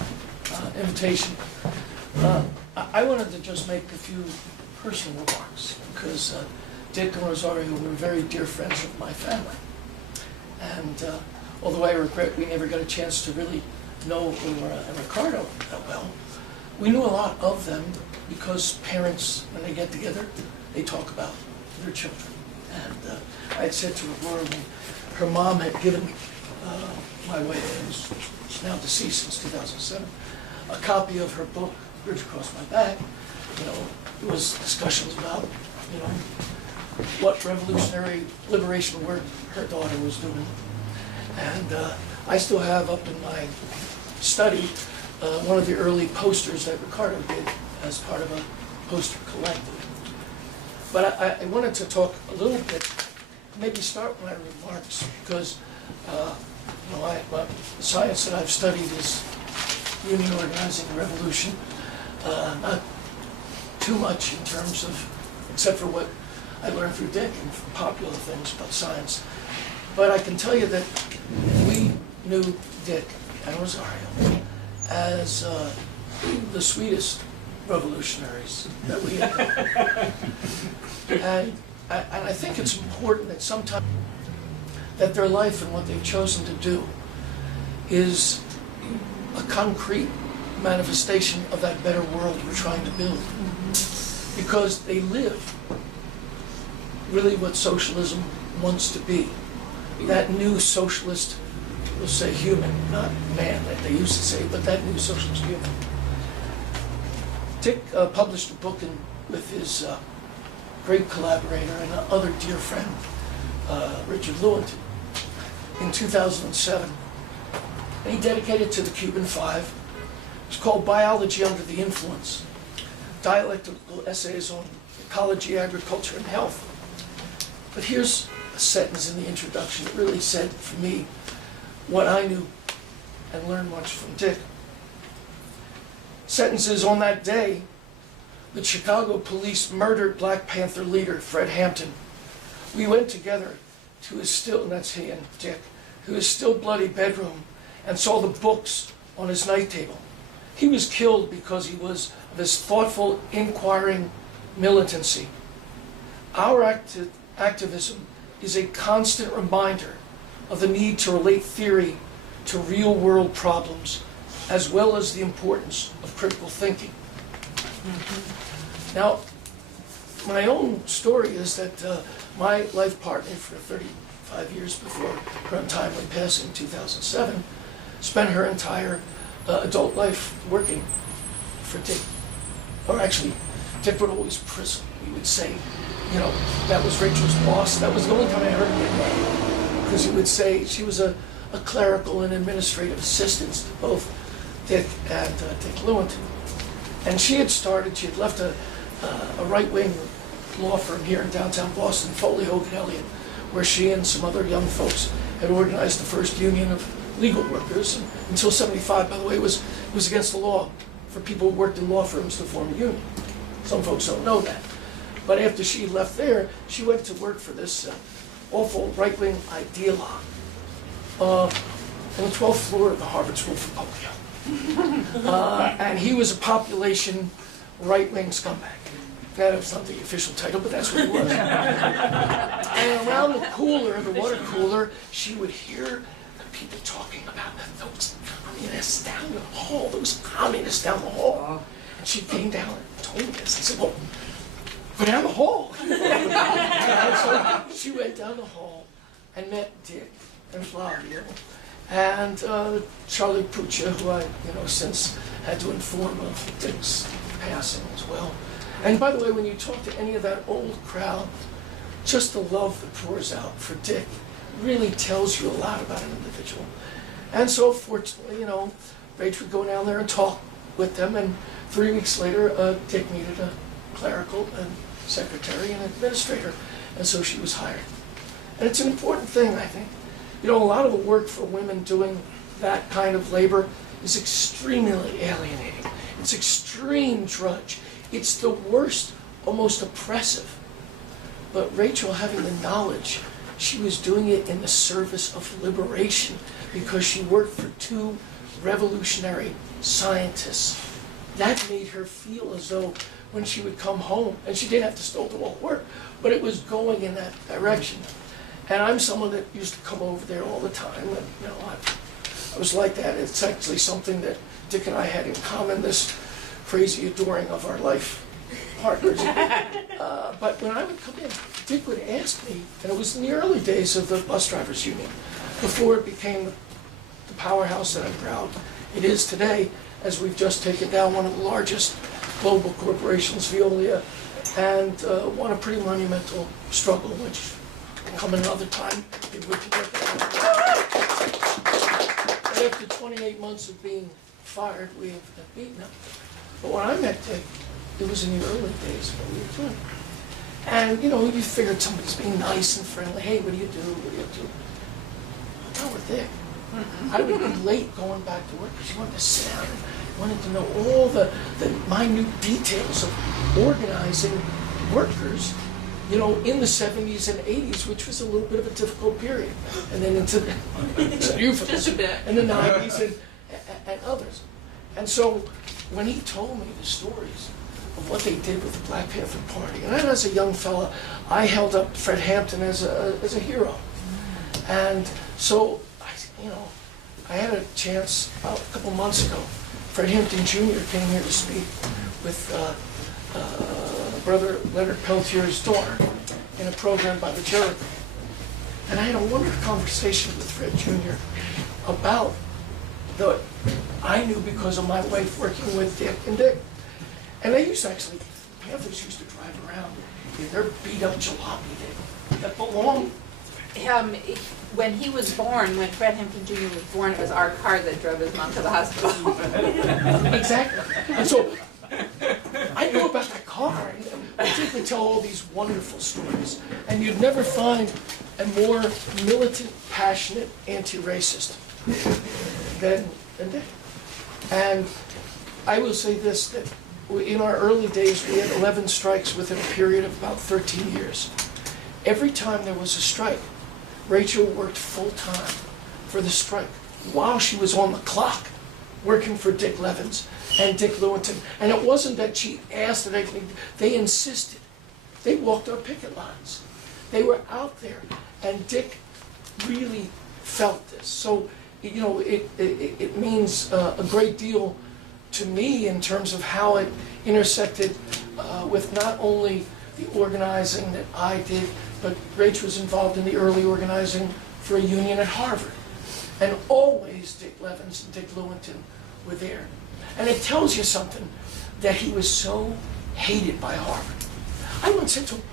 invitation. I wanted to just make a few personal remarks, because Dick and Rosario were very dear friends of my family. And although I regret we never got a chance to really know Laura and Ricardo that well, we knew a lot of them because parents, when they get together, they talk about their children. And I had said to Aurora when her mom had given my wife, who's now deceased since 2007, a copy of her book, Bridge Across My Back. You know, it was discussions about, you know, what revolutionary liberation work her daughter was doing. And I still have up in my study one of the early posters that Ricardo did as part of a poster collective. But I wanted to talk a little bit, maybe start my remarks, because you know, the science that I've studied is union organizing and revolution. Not too much in terms of, except for what I learned through Dick and from popular things about science. But I can tell you that we knew Dick and Rosario as the sweetest revolutionaries that we had known. And I think it's important that sometimes that their life and what they've chosen to do is a concrete manifestation of that better world we're trying to build. Because they live really what socialism wants to be. That new socialist, we'll say human, not man that they used to say, but that new socialist human. Dick published a book with his great collaborator and other dear friend, Richard Lewington, in 2007. And he dedicated it to the Cuban Five. It's called Biology Under the Influence, Dialectical Essays on Ecology, Agriculture, and Health. But here's a sentence in the introduction that really said for me what I knew and learned much from Dick. Sentences: on that day, the Chicago police murdered Black Panther leader Fred Hampton. We went together to his still, and that's he and Dick, to his still bloody bedroom and saw the books on his night table. He was killed because he was of his thoughtful, inquiring militancy. Our activism is a constant reminder of the need to relate theory to real-world problems, as well as the importance of critical thinking. Now, my own story is that my life partner for 35 years before her untimely passing in 2007 spent her entire adult life working for Dick. Or actually, Dick would always prison. We would say, you know, that was Rachel's boss. That was the only time I heard it. Because he would say she was a clerical and administrative assistant to both Dick and Dick Lewington. And she had left a right-wing law firm here in downtown Boston, Foley, Hogan, Elliott, where she and some other young folks had organized the first union of legal workers. And until '75, by the way, it was against the law for people who worked in law firms to form a union. Some folks don't know that. But after she left there, she went to work for this awful right-wing ideologue on the 12th floor of the Harvard School for Public Health. And he was a population right-wing scumbag. That was not the official title, but that's what he was. And around the cooler, the water cooler, she would hear the people talking about those communists down the hall, And she came down and told me this. I said, well, go down the hall. And so she went down the hall and met Dick and Flavio and Charlie Puccia, who I, since had to inform of Dick's passing as well. And by the way, when you talk to any of that old crowd, just the love that pours out for Dick really tells you a lot about an individual. And so fortunately, Rachel would go down there and talk with them, and 3 weeks later, Dick needed a clerical and secretary and administrator, and so she was hired. And it's an important thing, I think. A lot of the work for women doing that kind of labor is extremely alienating. It's extreme drudge. It's the worst, almost oppressive. But Rachel, having the knowledge, she was doing it in the service of liberation because she worked for two revolutionary scientists. That made her feel as though when she would come home, and she didn't have to still do all the work, but it was going in that direction. And I'm someone that used to come over there all the time, and I was like that. It's actually something that Dick and I had in common, this crazy adoring of our life partners. But when I would come in, Dick would ask me, and it was in the early days of the bus drivers union, before it became the powerhouse that I'm proud it is today, as we've just taken down one of the largest global corporations, Veolia, and won a pretty monumental struggle, which can come another time. Maybe we can get that. But after 28 months of being fired, we have beaten them. But when I met Dick, it was in the early days of what we were doing. And, you know, you figured somebody's being nice and friendly. Hey, what do you do? What do you do? Not with Dick. I would be late going back to work because he wanted to sit down and wanted to know all the minute details of organizing workers, you know, in the 70s and 80s, which was a little bit of a difficult period. And then into the, Just a bit. and the 90s and others. And so when he told me the stories of what they did with the Black Panther Party, and then as a young fella, I held up Fred Hampton as a hero. And so, you know, I had a chance about a couple months ago. Fred Hampton Jr. came here to speak with Brother Leonard Peltier's daughter in a program by the Jericho. And I had a wonderful conversation with Fred Jr. about I knew because of my wife working with Dick and Dick. And they used to actually, Panthers used to drive around in their beat up jalopy that belonged. When he was born, when Fred Hampton Jr. was born, it was our car that drove his mom to the hospital. Exactly. And so I knew about that car, and Dick would tell all these wonderful stories. And you'd never find a more militant, passionate anti-racist than Dick. And I will say this, that in our early days, we had 11 strikes within a period of about 13 years. Every time there was a strike, Rachel worked full-time for the strike while she was on the clock working for Dick Levins and Dick Lewington. And it wasn't that she asked that anything, they insisted. They walked our picket lines. They were out there, and Dick really felt this. So, you know, it means a great deal to me in terms of how it intersected with not only the organizing that I did, but Rach was involved in the early organizing for a union at Harvard. And always Dick Levins and Dick Lewington were there. And it tells you something, that he was so hated by Harvard. I once said to him,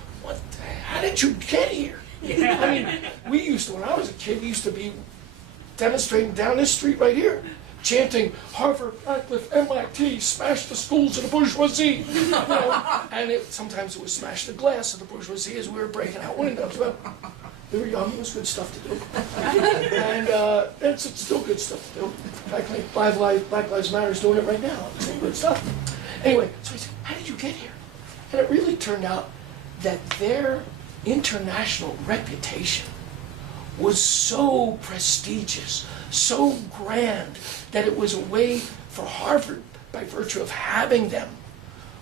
how did you get here? I mean, we used to, when I was a kid, we used to be demonstrating down this street right here, chanting, Harvard, Radcliffe, MIT, smash the schools of the bourgeoisie. You know? And sometimes it was smash the glass of the bourgeoisie as we were breaking out windows. Well, we were young, it was good stuff to do. And it's still good stuff to do. In fact, Black Lives Matter is doing it right now. It's good stuff. Anyway, so I said, how did you get here? And it really turned out that their international reputation was so prestigious, so grand, that it was a way for Harvard, by virtue of having them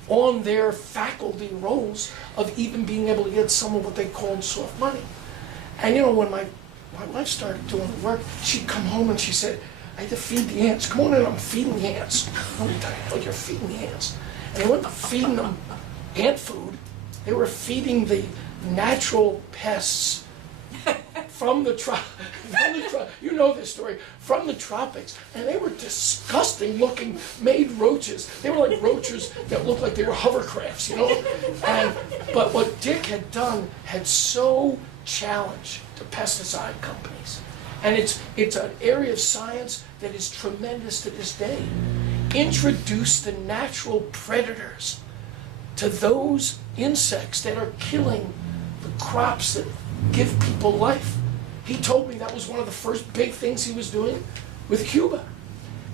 on their faculty roles, of even being able to get some of what they called soft money. And you know, when my wife started doing the work, she'd come home and she said, I had to feed the ants. Come on in, I'm feeding the ants. What the hell, you're feeding the ants? And they weren't feeding them ant food. They were feeding the natural pests from the you know this story, from the tropics. And they were disgusting looking made roaches. They were like roaches that looked like they were hovercrafts, you know? But what Dick had done had so challenged the pesticide companies. And it's an area of science that is tremendous to this day. Introduce the natural predators to those insects that are killing the crops that give people life. He told me that was one of the first big things he was doing with Cuba.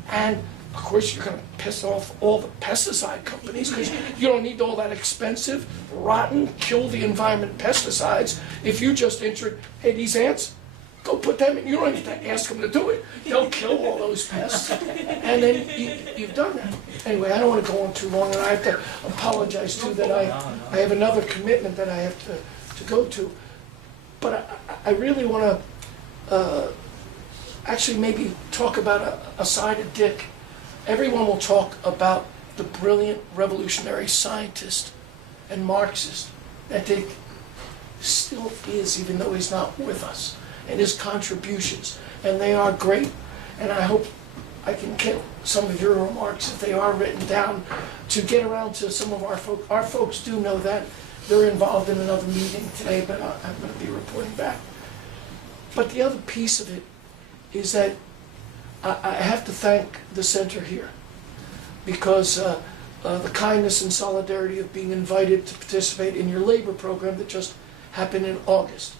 And of course you're going to piss off all the pesticide companies because you don't need all that expensive, rotten, kill the environment pesticides. If you just enter, hey, these ants, go put them in. You don't have to ask them to do it. They'll kill all those pests. And then you've done that. Anyway, I don't want to go on too long, and I have to apologize too that I have another commitment that I have to go to. But I really want to actually maybe talk about a side of Dick. Everyone will talk about the brilliant revolutionary scientist and Marxist that Dick still is, even though he's not with us, and his contributions, and they are great. And I hope I can get some of your remarks, if they are written down, to get around to some of our folks. Our folks do know that. They're involved in another meeting today, but I'm going to be reporting back. But the other piece of it is that I have to thank the center here, because the kindness and solidarity of being invited to participate in your labor program that just happened in August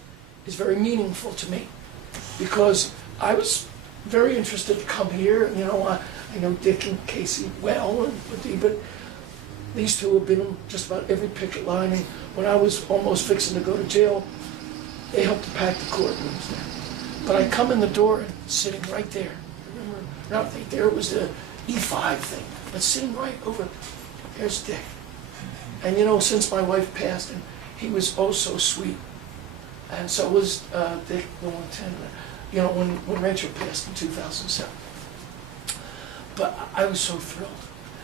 is very meaningful to me, because I was very interested to come here. You know, I know Dick and Casey well, but these two have been in just about every picket line, and when I was almost fixing to go to jail, they helped to pack the courtrooms there. But I come in the door and sitting right there, remember, not right there, it was the E5 thing, but sitting right over, there's Dick. And you know, since my wife passed, and he was oh so sweet, and so was Dick Lewington, you know, when Rachel passed in 2007. But I was so thrilled.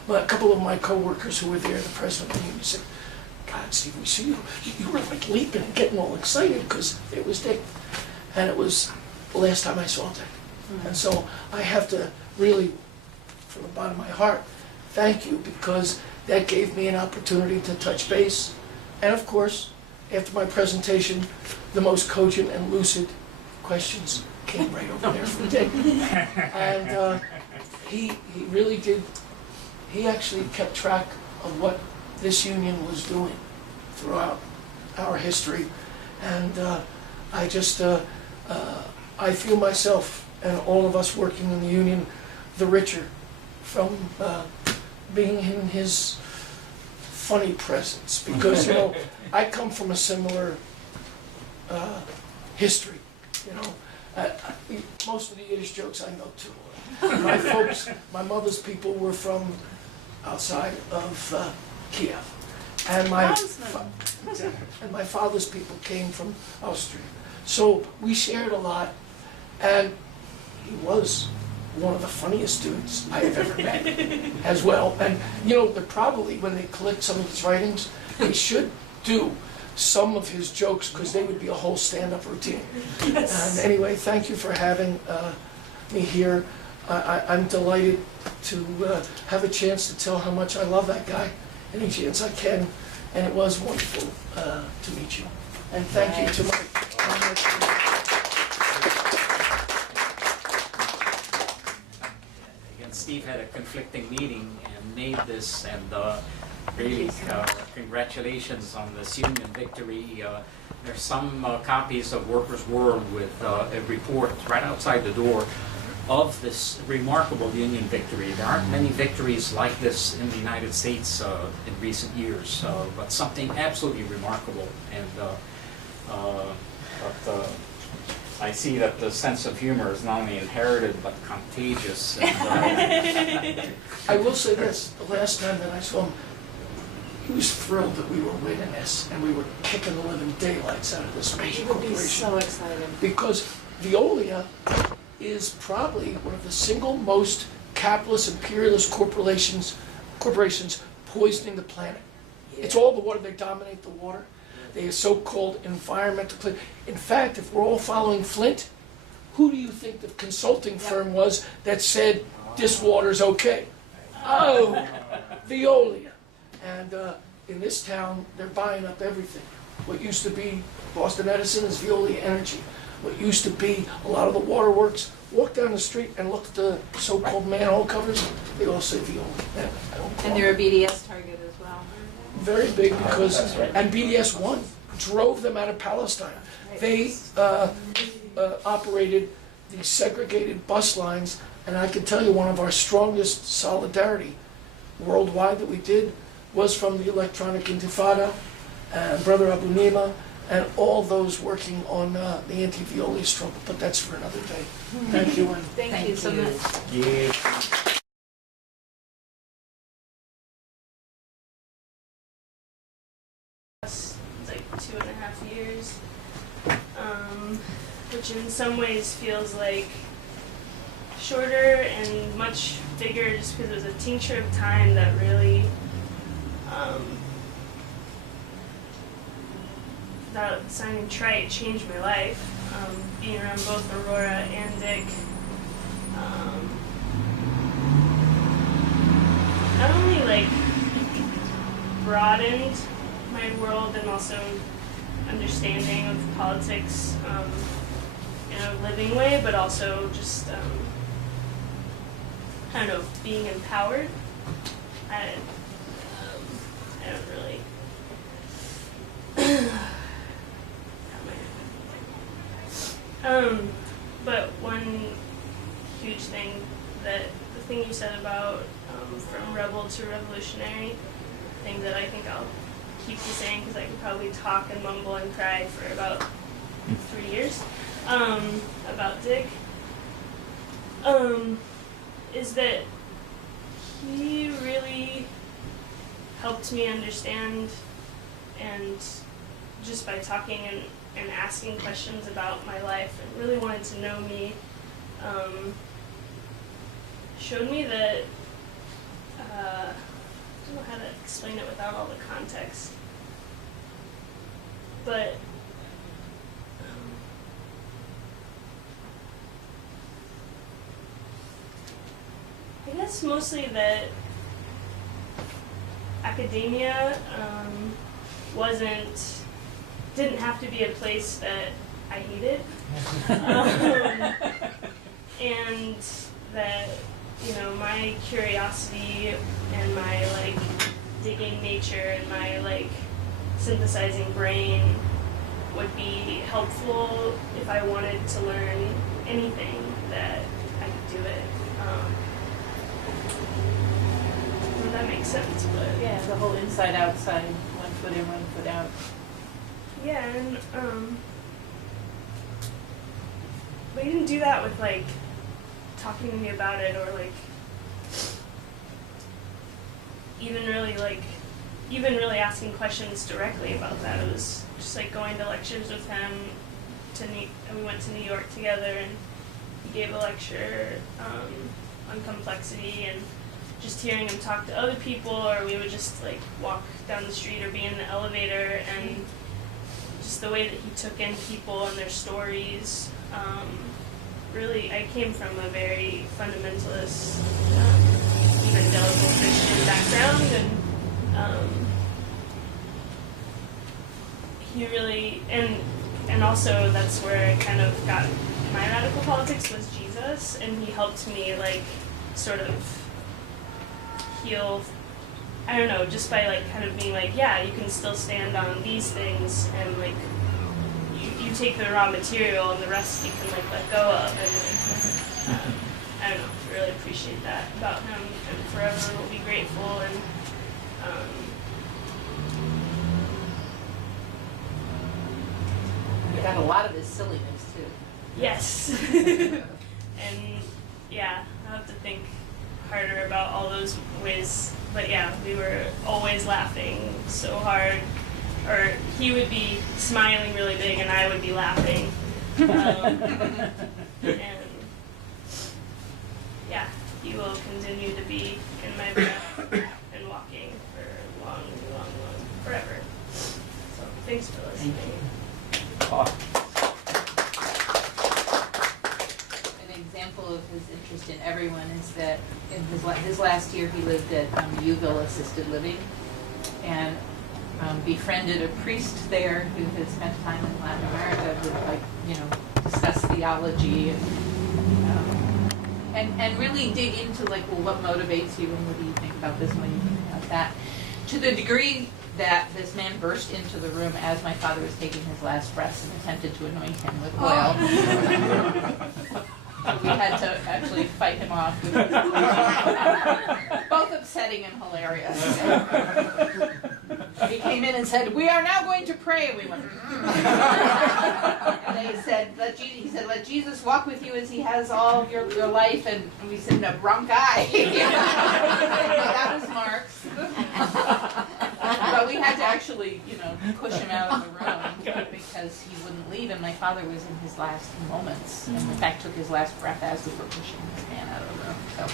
Well, a couple of my coworkers who were there, the president of the union, said, God, Steve, we see you. You were like leaping and getting all excited because it was Dick. And it was the last time I saw Dick. Mm-hmm. And so I have to really, from the bottom of my heart, thank you, because that gave me an opportunity to touch base. And of course, after my presentation, the most cogent and lucid questions came right over there from Dick. And he really did. He actually kept track of what this union was doing throughout our history, and I just I feel myself and all of us working in the union the richer from being in his funny presence, because you know I come from a similar history. You know, most of the Yiddish jokes I know too. My folks, my mother's people were from outside of Kiev, and my father's people came from Austria. So we shared a lot, and he was one of the funniest dudes I have ever met as well. And you know, they're probably, when they collect some of his writings, they should do some of his jokes, because they would be a whole stand-up routine. Yes. And anyway, thank you for having me here. I'm delighted to have a chance to tell how much I love that guy any chance I can, and it was wonderful to meet you. And thank you to my Again, Steve had a conflicting meeting and made this, and really congratulations on this union victory. There's some copies of Workers' World with a report right outside the door of this remarkable union victory. There aren't many victories like this in the United States in recent years, but something absolutely remarkable. And I see that the sense of humor is not only inherited but contagious. And, I will say this: the last time that I saw him, he was thrilled that we were winning this, and we were kicking the living daylights out of this major corporation. He would be so excited. Because Veolia is probably one of the single most capitalist, imperialist corporations poisoning the planet. Yeah. It's all the water. They dominate the water. They are so-called environmental. In fact, if we're all following Flint, who do you think the consulting firm was that said this water's okay? Oh, Veolia. And in this town, they're buying up everything. What used to be Boston Edison is Veolia Energy. What used to be a lot of the waterworks, walk down the street and look at the so-called manhole covers, they all say Veolia. And they're a BDS target as well. Very big, because, and BDS won, drove them out of Palestine. They operated these segregated bus lines, and I can tell you one of our strongest solidarity worldwide that we did was from the Electronic Intifada, and Brother Abu Nima, and all those working on the anti-Veolia struggle. But that's for another day. Thank you, and Thank you so much. yeah. It's like 2.5 years, which in some ways feels like shorter and much bigger just because it was a tincture of time that really, without sounding trite, changed my life. Being around both Aurora and Dick. Not only like broadened my world and also understanding of politics in a living way, but also just I don't know, being empowered. I don't really. But one huge thing that the thing you said about from rebel to revolutionary, thing that I think I'll keep you saying because I could probably talk and mumble and cry for about 3 years about Dick, is that he really helped me understand, and just by talking and asking questions about my life and really wanted to know me, showed me that, I don't know how to explain it without all the context, but I guess mostly that academia didn't have to be a place that I hated, and that, you know, my curiosity and my like digging nature and my like synthesizing brain would be helpful if I wanted to learn anything, that I could do it. Well, that makes sense, but Yeah, the whole inside outside, 1 foot in, 1 foot out. yeah, and but he didn't do that with like talking to me about it, or like even really asking questions directly about that. It was just like going to lectures with him. We went to New York together, and he gave a lecture on complexity, and just hearing him talk to other people, or we would just like walk down the street or be in the elevator, and just the way that he took in people and their stories. Really, I came from a very fundamentalist, evangelical Christian background, and he really, and also that's where I kind of got my radical politics, was Jesus, and he helped me like sort of heal, I don't know, just by like kind of being like, yeah, you can still stand on these things, and like you take the raw material and the rest you can like let go of, and I don't know, I really appreciate that about him, and forever will be grateful. And You got a lot of his silliness too. yes. And yeah, I'll have to think harder about all those ways, but yeah, we were always laughing so hard, or he would be smiling really big and I would be laughing, and yeah, he will continue to be in my breath and walking for long, forever. So thanks for listening. An example of his interest in everyone is that in his last year he lived at Uville Assisted Living, and befriended a priest there who had spent time in Latin America, who would, like, you know, discuss theology and really dig into like, well, what motivates you, and what do you think about this, and what do you think about that, to the degree that this man burst into the room as my father was taking his last breaths and attempted to anoint him with oil. We had to actually fight him off. Both upsetting and hilarious. He came in and said, "We are now going to pray." And we went, and they said, he said, "Let Jesus walk with you as he has all of your life." And we said, "No, wrong guy." That was Marx. But we had to actually, you know, push him out of the room. because he wouldn't leave, and my father was in his last moments, and in fact took his last breath as we were pushing his man out of the room.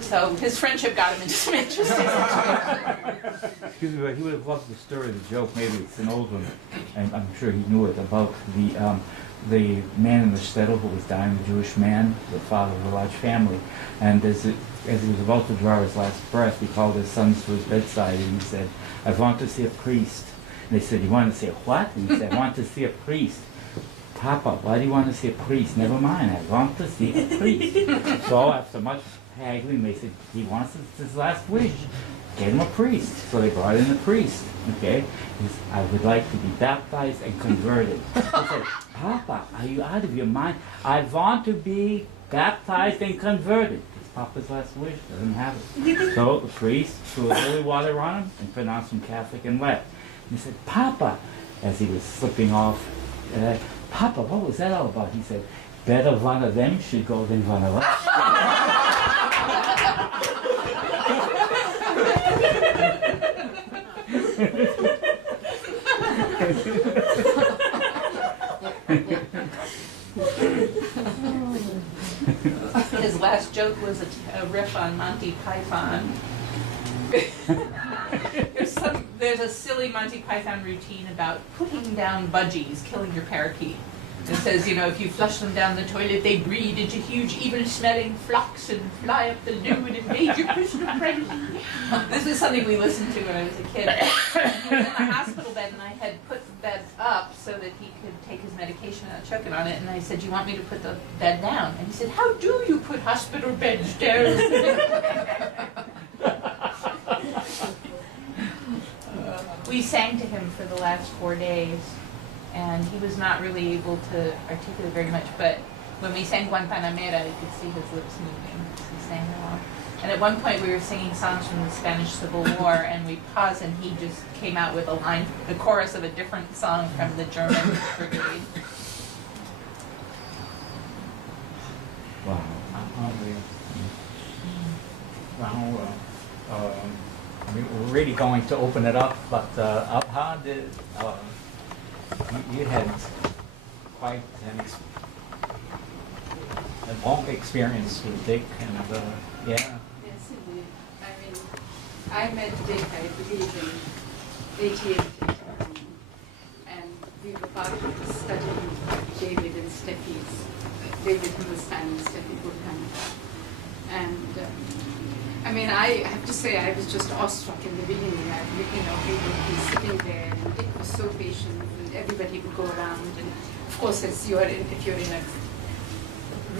So his friendship got him into some interesting situations. Excuse me, but he would have loved the story, the joke. Maybe it's an old one, and I'm sure he knew it, about the man in the shtetl who was dying, the Jewish man, the father of a large family, and as he was about to draw his last breath, he called his sons to his bedside and he said, "I want to see a priest." And they said, "You want to see a what?" And he said, "I want to see a priest." "Papa, why do you want to see a priest?" "Never mind, I want to see a priest." So after much haggling, they said, he wants his last wish. Get him a priest. So they brought in a priest. Okay? He said, "I would like to be baptized and converted." He said, "Papa, are you out of your mind? I want to be baptized and converted." It's Papa's last wish. Doesn't have it. So the priest threw holy water on him and pronounced him Catholic and left. And he said, "Papa," as he was slipping off, "Papa, what was that all about?" He said, "Better one of them should go than one of us." His last joke was a riff on Monty Python. There's a silly Monty Python routine about putting down budgies, killing your parakeet. It says, you know, if you flush them down the toilet, they breed into huge, evil-smelling flocks and fly up the loo and invade your personal privacy. This is something we listened to when I was a kid. He was in the hospital bed, and I had put the bed up so that he could take his medication without choking on it. And I said, "Do you want me to put the bed down?" And he said, "How do you put hospital beds down?" We sang to him for the last 4 days. And he was not really able to articulate very much, but when we sang Guantanamera, you could see his lips moving as he sang along. And at one point we were singing songs from the Spanish Civil War, and we paused and he just came out with a line, the chorus of a different song from the German brigade. Wow. We're really going to open it up, but how did you had quite a long experience with Dick, and yeah. Yes, indeed. I mean, I met Dick, I believe, in 88, and we were part of studying David and Steffi's, David Hindustan and Steffi Burkhan. And I mean, I have to say, I was just awestruck in the beginning. You know, we would be sitting there, and Dick was so patient, and everybody would go around. And of course, if you're in a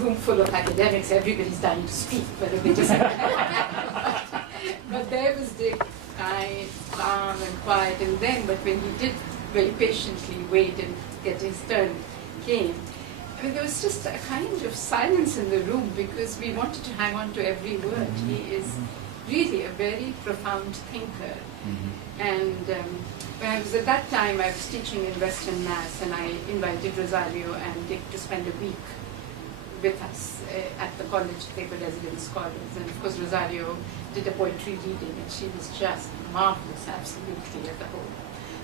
room full of academics, everybody's dying to speak, whether they just. But there was Dick, calm and quiet, and then, but when he did very patiently wait and get his turn came, I mean, there was just a kind of silence in the room because we wanted to hang on to every word. He is really a very profound thinker. And when I was at that time, I was teaching in Western Mass, and I invited Rosario and Dick to spend a week with us at the college. They were resident scholars. And of course, Rosario did a poetry reading, and she was just marvelous, absolutely, at the whole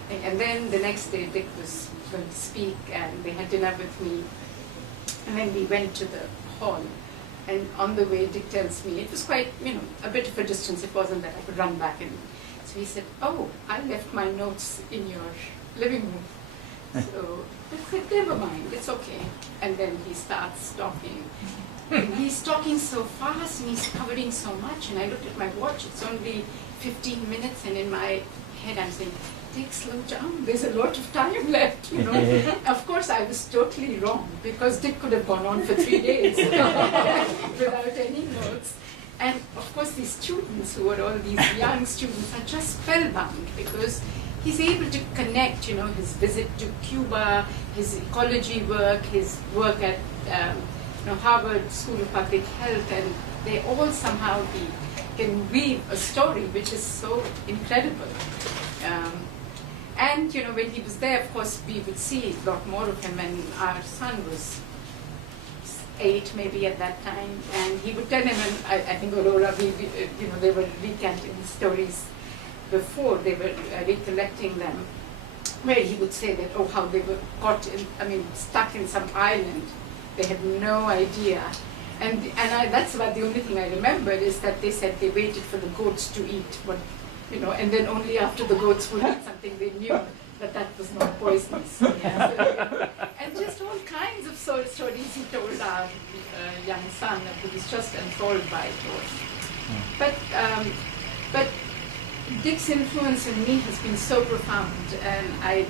thing. And then the next day, Dick was going to speak, and they had dinner with me. And then we went to the hall, and on the way, Dick tells me, it was quite, a bit of a distance. It wasn't that I could run back. And so he said, "Oh, I left my notes in your living room." So I said, "Never mind, it's okay." And then he starts talking. And he's talking so fast, and he's covering so much. And I looked at my watch, it's only 15 minutes, and in my head I'm saying, "Dick, slow down, there's a lot of time left, Of course, I was totally wrong, because Dick could have gone on for 3 days without any notes. And of course, these students, who are all these young students, are just spellbound, because he's able to connect, his visit to Cuba, his ecology work, his work at Harvard School of Public Health, and they all somehow he can weave a story which is so incredible. And when he was there, of course, we would see a lot more of him, and our son was 8 maybe at that time, and he would tell him, and I think Aurora, they were recanting the stories before, they were recollecting them. where he would say that, oh, how they were stuck in some island. They had no idea. That's about the only thing I remember is that they said they waited for the goats to eat, and then only after the goats would eat something they knew that was not poisonous. Yeah. And just all kinds of stories he told our young son, who was just enthralled by it all. But Dick's influence on me has been so profound, and I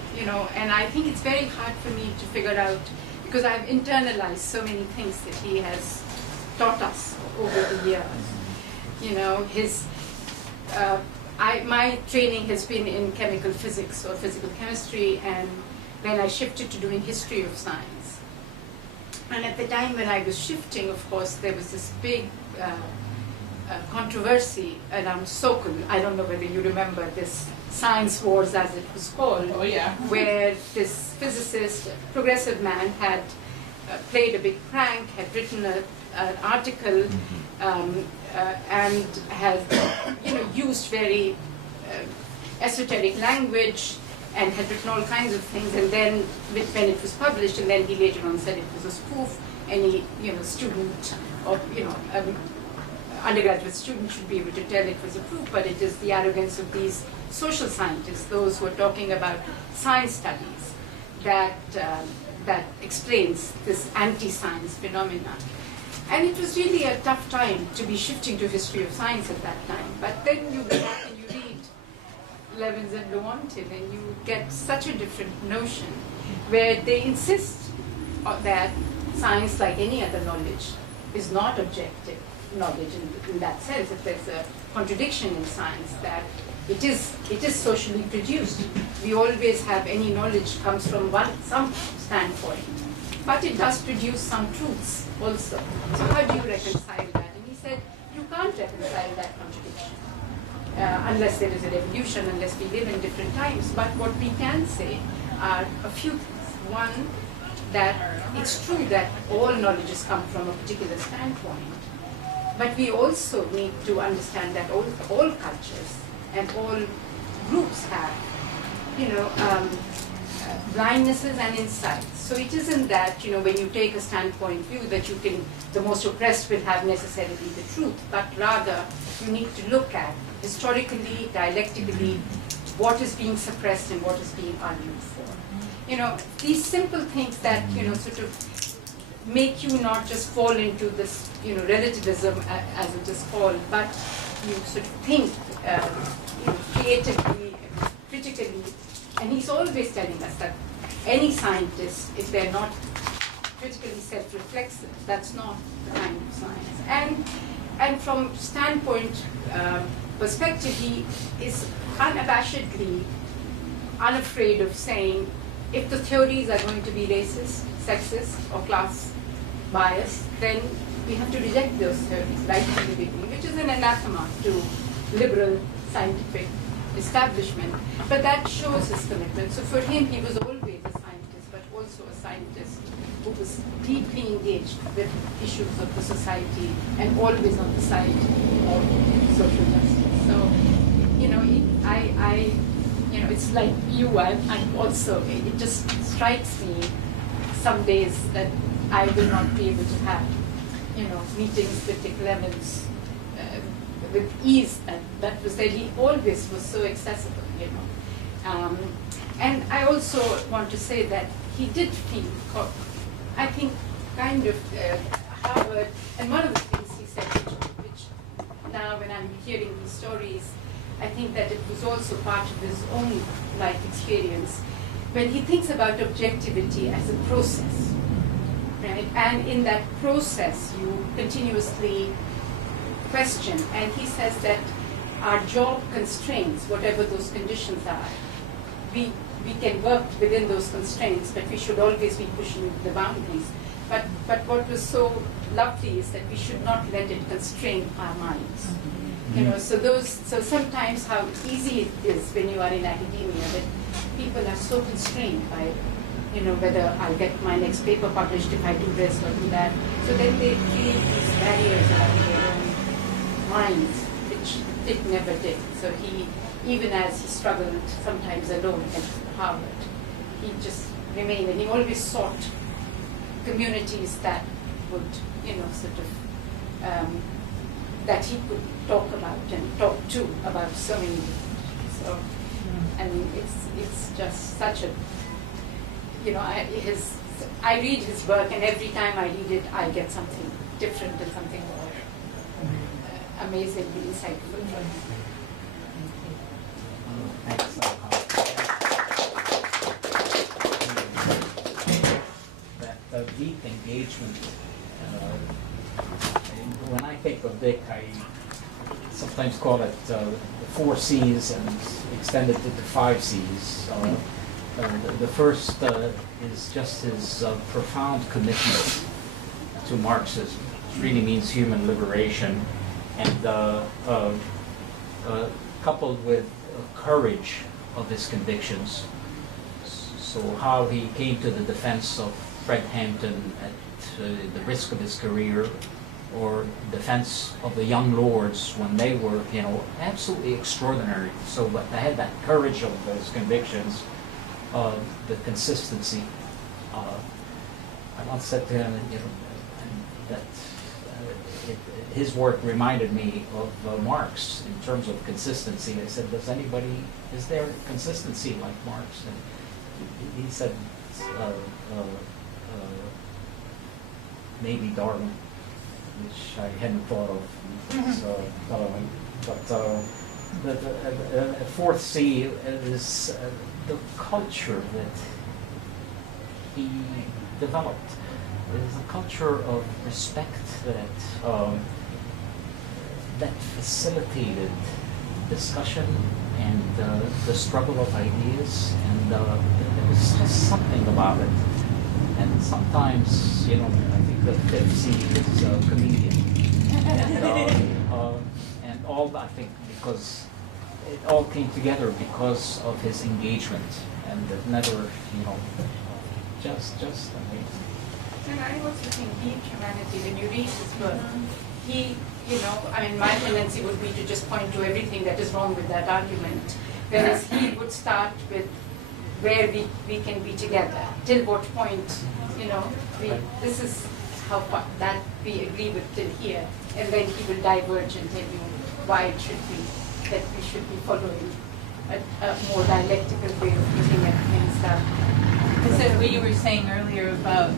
think it's very hard for me to figure out, because I've internalized so many things that he has taught us over the years. My training has been in chemical physics or physical chemistry, and then I shifted to doing history of science. And at the time when I was shifting, of course, there was this big controversy around Sokol. I don't know whether you remember this Science Wars, as it was called. Oh, yeah. Where this physicist, progressive man, had played a big prank, had written an article, and had used very esoteric language, and had written all kinds of things. And then when it was published, and then he later on said it was a spoof, any student or undergraduate student should be able to tell it was a proof, but it is the arrogance of these social scientists, those who are talking about science studies, that explains this anti-science phenomena. And it was really a tough time to be shifting to history of science at that time. But then you go back and you read Levins and Lewontin, and you get such a different notion, where they insist that science, like any other knowledge, is not objective knowledge in that sense. If there's a contradiction in science, that it is socially produced. We always have any knowledge comes from some standpoint, but it does produce some truths also. So how do you reconcile that? And he said, you can't reconcile that contradiction unless there is a revolution, unless we live in different times. But what we can say are a few things. One, that it's true that all knowledges come from a particular standpoint, but we also need to understand that all cultures and all groups have, blindnesses and insights. So it isn't that, when you take a standpoint view that the most oppressed will have necessarily the truth, but rather you need to look at historically, dialectically, what is being suppressed and what is being argued for. These simple things that, sort of make you not just fall into this, relativism as it is called, but you sort of think creatively, critically. And he's always telling us that any scientist, if they're not critically self-reflexive, that's not the kind of science. And from standpoint perspective, he is unabashedly unafraid of saying, if the theories are going to be racist, sexist, or class biased, then we have to reject those theories right from the beginning, which is an anathema to liberal scientific establishment. But that shows his commitment. So for him, he was always a scientist, but also a scientist who was deeply engaged with issues of the society and always on the side of social justice. So, it's like you, I'm also, it just strikes me some days that I will not be able to have, meetings with Dick Levins with ease. That was that he always was so accessible, And I also want to say that he did feel, I think, kind of Harvard, and one of the things he said, which now when I'm hearing these stories, I think that it was also part of his own life experience, when he thinks about objectivity as a process, right? And in that process, you continuously question. And he says that our job constraints, whatever those conditions are, we can work within those constraints, but we should always be pushing the boundaries. But what was so lovely is that we should not let it constrain our minds. So sometimes how easy it is when you are in academia that people are so constrained by, whether I'll get my next paper published if I do this or do that. So then they create these barriers around their own minds, which Dick never did. So he even as he struggled sometimes alone against Harvard, he just remained, and he always sought communities that would, sort of, that he could talk about and talk to about so many. So, I mean, it's just such a, I read his work, and every time I read it, I get something different and something more amazingly insightful from him. That deep engagement. When I think of Dick, I sometimes call it the 4 C's and extended it to 5 C's. The first is just his profound commitment to Marxism, which really means human liberation, and coupled with courage of his convictions. So how he came to the defense of Fred Hampton at the risk of his career, or defense of the Young Lords when they were, absolutely extraordinary. So but they had that courage of those convictions, the consistency. I once said to him, that his work reminded me of Marx in terms of consistency. I said, is there consistency like Marx? And he said, maybe Darwin, which I hadn't thought of. So, but the 4th C is the culture that he developed. It is a culture of respect that facilitated discussion and the struggle of ideas, and there was just something about it. And sometimes, I think the 5th C is comedian, and all I think because it all came together because of his engagement, and it never, just amazing. And I also think deep humanity, when you read his work, he, my tendency would be to just point to everything that is wrong with that argument, whereas he would start with where we can be together, till what point, this is how that we agree with till here, and then he will diverge and tell you why it should be, that we should be following a more dialectical way of looking at things. So what you were saying earlier about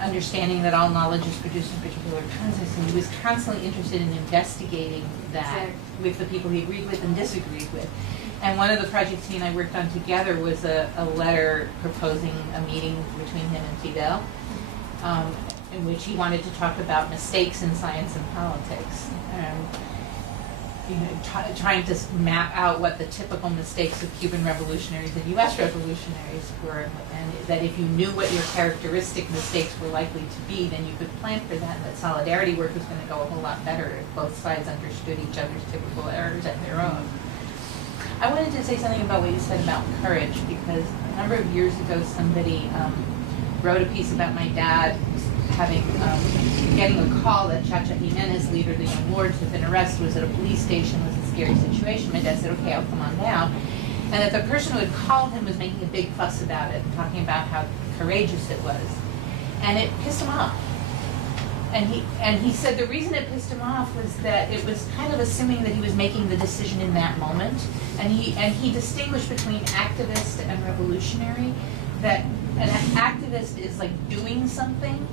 understanding that all knowledge is produced in particular contexts, and he was constantly interested in investigating that with the people he agreed with and disagreed with. And one of the projects he and I worked on together was a letter proposing a meeting between him and Fidel, in which he wanted to talk about mistakes in science and politics. Trying to map out what the typical mistakes of Cuban revolutionaries and U.S. revolutionaries were, and that if you knew what your characteristic mistakes were likely to be, then you could plan for that, and that solidarity work was going to go a whole lot better if both sides understood each other's typical errors and their own. I wanted to say something about what you said about courage, because a number of years ago somebody wrote a piece about my dad getting a call that Chacha Jimenez, leader of the Young Lords, had been arrested, was at a police station, was a scary situation. My dad said, okay, I'll come on down. And that the person who had called him was making a big fuss about it, talking about how courageous it was. And it pissed him off. And he said the reason it pissed him off was that it was kind of assuming that he was making the decision in that moment. And he distinguished between activist and revolutionary, that an activist is like doing something,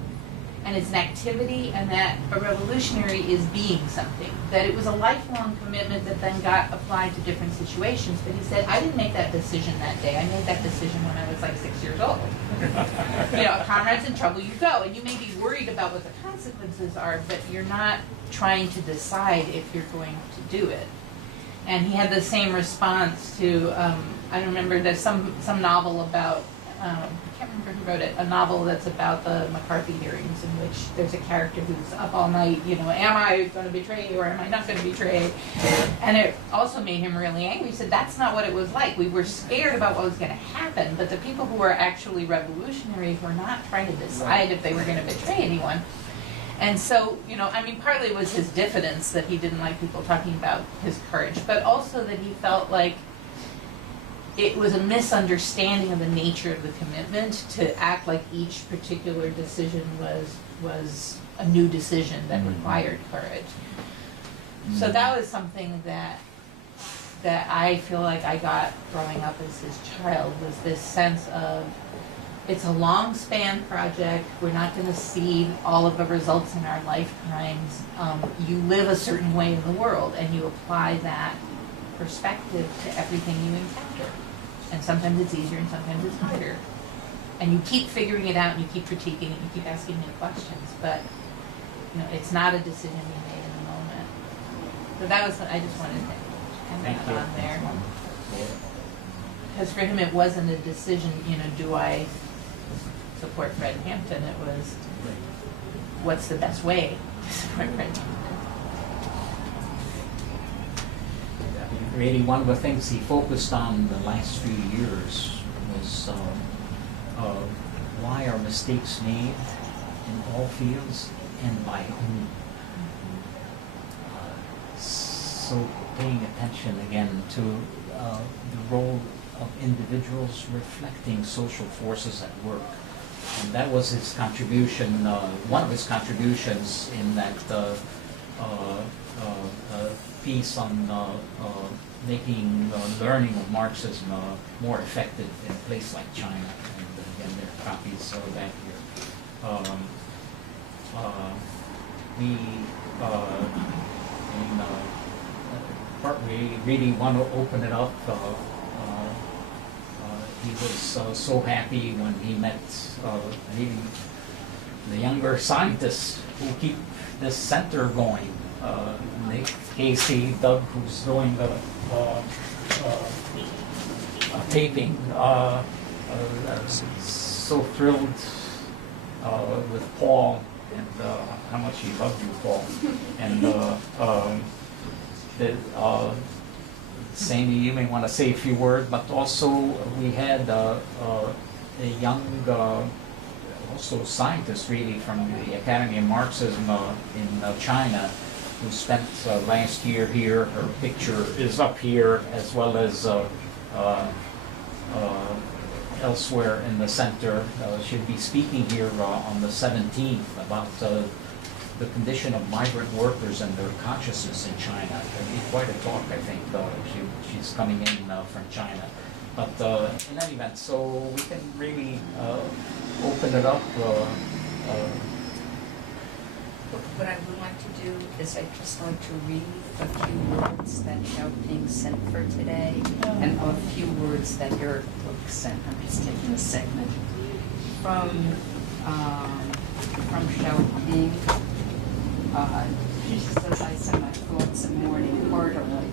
and it's an activity, and that a revolutionary is being something. That it was a lifelong commitment that then got applied to different situations. But he said, I didn't make that decision that day. I made that decision when I was like 6 years old. Comrades in trouble, you go. And you may be worried about what the consequences are, but you're not trying to decide if you're going to do it. And he had the same response to, I remember there's some novel about, I can't remember who wrote it, a novel that's about the McCarthy hearings, in which there's a character who's up all night, am I going to betray or am I not going to betray? And it also made him really angry. He said, that's not what it was like. We were scared about what was going to happen, but the people who were actually revolutionaries were not trying to decide if they were going to betray anyone. And so, I mean, partly it was his diffidence that he didn't like people talking about his courage, but also that he felt like it was a misunderstanding of the nature of the commitment to act like each particular decision was a new decision that required courage. So that was something that I feel like I got growing up as his child, was this sense of, it's a long span project. We're not going to see all of the results in our lifetimes. You live a certain way in the world, and you apply that perspective to everything you encounter. And sometimes it's easier, and sometimes it's harder. And you keep figuring it out, and you keep critiquing it, and you keep asking new questions. But it's not a decision you made in the moment. So that was what I just wanted to end that on there. Because for him, it wasn't a decision. Do I support Fred Hampton? It was, what's the best way to support Fred Hampton? Really, one of the things he focused on the last few years was why are mistakes made in all fields and by whom? So paying attention again to the role of individuals reflecting social forces at work. And that was his contribution, one of his contributions in that piece on making learning of Marxism more effective in a place like China. And again, there are copies of that here. We really want to open it up. He was so happy when he met the younger scientists who keep this center going. Nick, Casey, Doug, who's doing the taping. So thrilled with Paul and how much he loved you, Paul. And Sandy, you may want to say a few words, but also we had a young, also scientist really from the Academy of Marxism in China, who spent last year here. Her picture is up here, as well as elsewhere in the center. She'll be speaking here on the 17th about the condition of migrant workers and their consciousness in China. It'll be quite a talk, I think. She's coming in from China. But in any event, so we can really open it up. What I would like to do is I'd just like to read a few words that Xiaoping sent for today, and a few words that Eric Brooks sent. I'm just taking a segment from Xiaoping. She says, I send my thoughts and mourning heartily.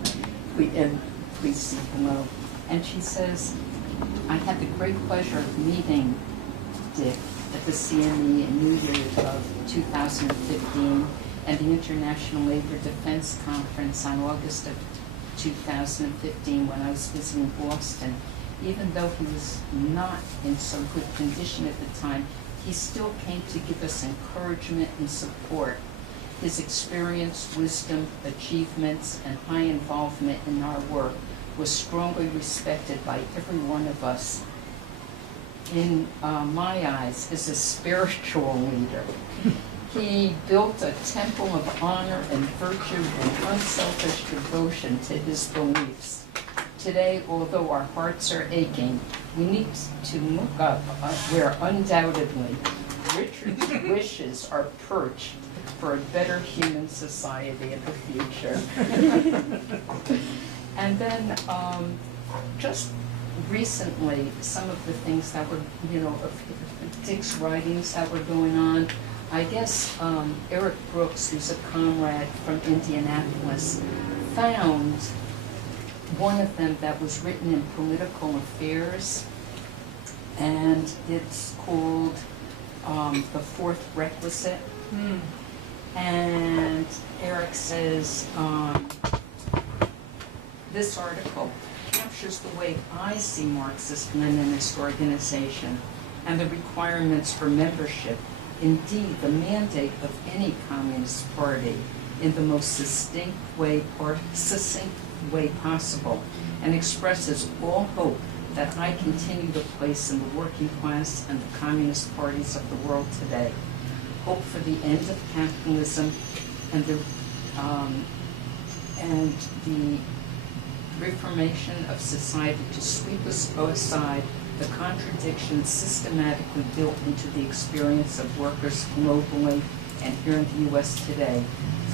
Please see below. And she says, I had the great pleasure of meeting Dick at the CME in New Year's of 2015 and the International Labor Defense Conference on August of 2015 when I was visiting Boston. Even though he was not in so good condition at the time, he still came to give us encouragement and support. His experience, wisdom, achievements, and high involvement in our work was strongly respected by every one of us. In my eyes, as a spiritual leader, he built a temple of honor and virtue and unselfish devotion to his beliefs. Today, although our hearts are aching, we need to look up where undoubtedly Richard's wishes are perched for a better human society in the future. And then just recently, some of the things that were, Dick's writings that were going on, I guess Eric Brooks, who's a comrade from Indianapolis, found one of them that was written in Political Affairs, and it's called The Fourth Requisite. And Eric says, this article captures the way I see Marxist-Leninist organization and the requirements for membership indeed the mandate of any Communist Party in the most succinct way possible, and expresses all hope that I continue to place in the working class and the Communist parties of the world today. Hope for the end of capitalism and the reformation of society to sweep aside the contradictions systematically built into the experience of workers globally and here in the U.S. today,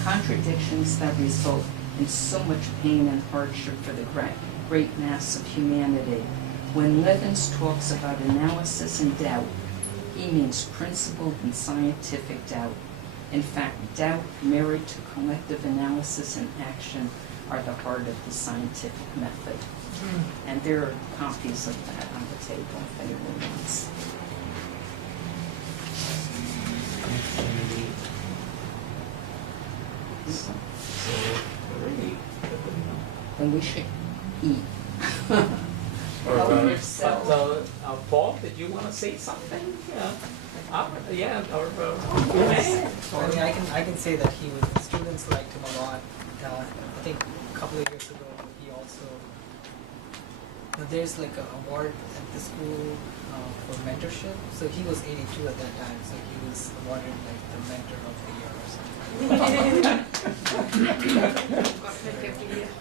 contradictions that result in so much pain and hardship for the great mass of humanity. When Levins talks about analysis and doubt, he means principled and scientific doubt. In fact, doubt married to collective analysis and action are the heart of the scientific method. And there are copies of that on the table if anyone wants. And we should eat. Help yourself. Paul, did you want to say something? Yeah, I can say that students liked him a lot. I think a couple of years ago, he also, there's like an award at the school for mentorship. So he was 82 at that time, so he was awarded like the mentor of the year or something.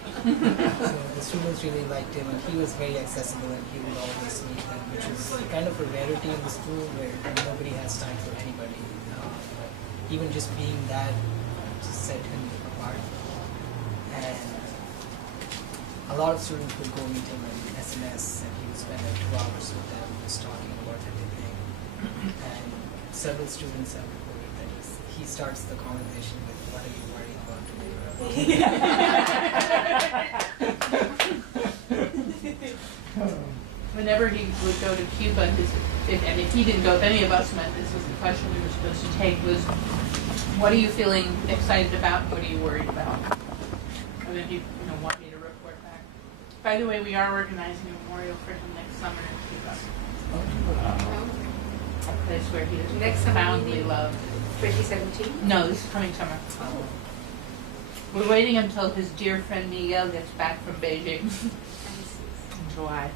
So the students really liked him, and he was very accessible, and he would always meet them, which is kind of a rarity in the school where nobody has time for anybody. Even just being that just set him apart. And a lot of students would go meet him in SMS, and he would spend like 2 hours with them just talking about everything. And several students have reported that he starts the conversation with, "What are you worried about today?" Whenever he would go to Cuba, if he didn't go, if any of us went, this was the question we were supposed to take, was, what are you feeling excited about? What are you worried about? And then you want me to report back. By the way, we are organizing a memorial for him next summer in Cuba. A place where he is Next summer, profoundly loved. 2017? No, this is coming summer. We're waiting until his dear friend Miguel gets back from Beijing in July.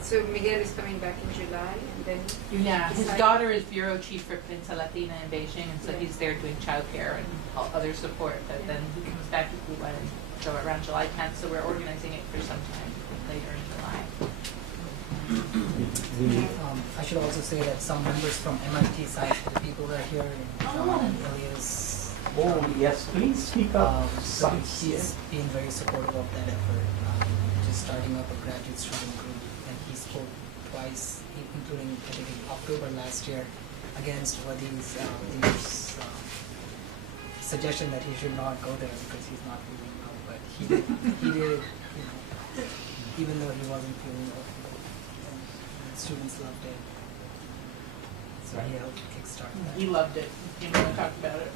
So Miguel is coming back in July, and then Yeah, his daughter is bureau chief for Prensa Latina in Beijing, and so he's there doing childcare and other support. But then he comes back to Cuba around July 10th, so we're organizing it for some time later in July. I should also say that some members from MIT side, the people that are here, John and Elias. Oh, yes, please speak up. So he's been very supportive of that effort, just starting up a graduate student group, and he spoke twice, including I think in October last year, against Wadi's suggestion that he should not go there because he's not feeling well. But he did it, even though he wasn't feeling well. And students loved it, so he helped kickstart that. He loved it. He didn't want to talk about it.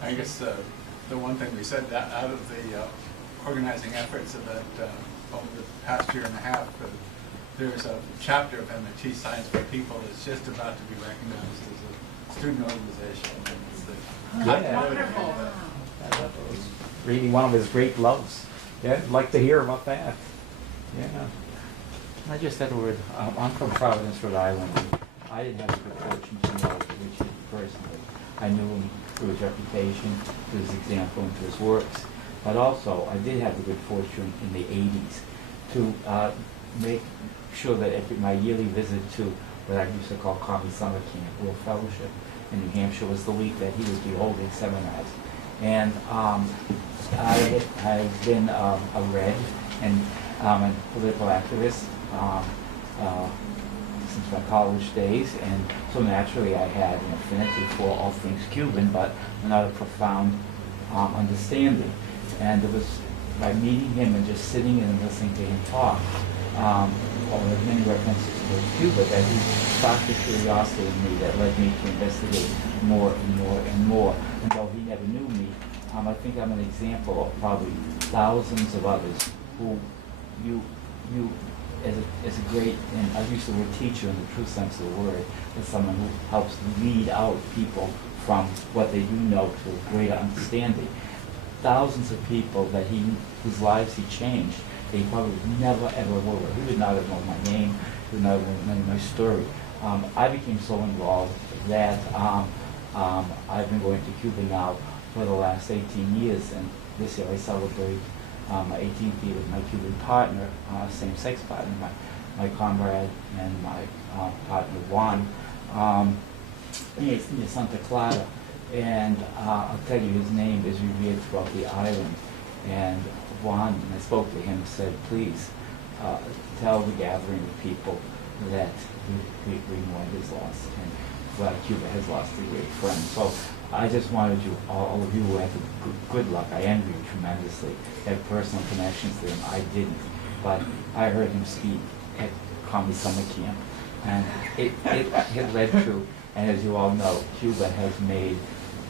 I guess the one thing we said that out of the organizing efforts of that over the past year and a half, there's a chapter of MIT Science for People that's just about to be recognized as a student organization. And it's the Wonderful. That was really one of his great loves. Yeah, I'd like to hear about that. Yeah. I just had a word. I'm from Providence, Rhode Island. And I didn't have the good fortune to know Richard personally. I knew him through his reputation, through his example, and through his works. But also, I did have the good fortune in the 80s to make sure that at my yearly visit to what I used to call Commie Summer Camp, World Fellowship in New Hampshire, was the week that he would be holding seminars. And I've been a Red and a political activist since my college days, and so naturally I had an affinity for all things Cuban, but not a profound understanding. And it was by meeting him and just sitting and listening to him talk, or many references to Cuba, that he sparked the curiosity in me that led me to investigate more and more and more. And though he never knew me, I think I'm an example of probably thousands of others who you is a great, and I've used the word teacher in the true sense of the word, as someone who helps lead out people from what they do know to a greater understanding. Thousands of people that whose lives he changed, they probably never ever were. He would not have known my name, he would not have known my story. I became so involved that I've been going to Cuba now for the last 18 years, and this year I celebrate my 18th year with my Cuban partner, same-sex partner, my comrade and my partner Juan. He's near Santa Clara, and I'll tell you, his name is revered throughout the island. And Juan, when I spoke to him, said, please tell the gathering of people that we mourn his loss, and well, Cuba has lost a great friend. So I just wanted you, all of you who had the good luck, I envy you tremendously, had personal connections to him. I didn't, but I heard him speak at Comedy Summer Camp, and it led to, and as you all know, Cuba has made,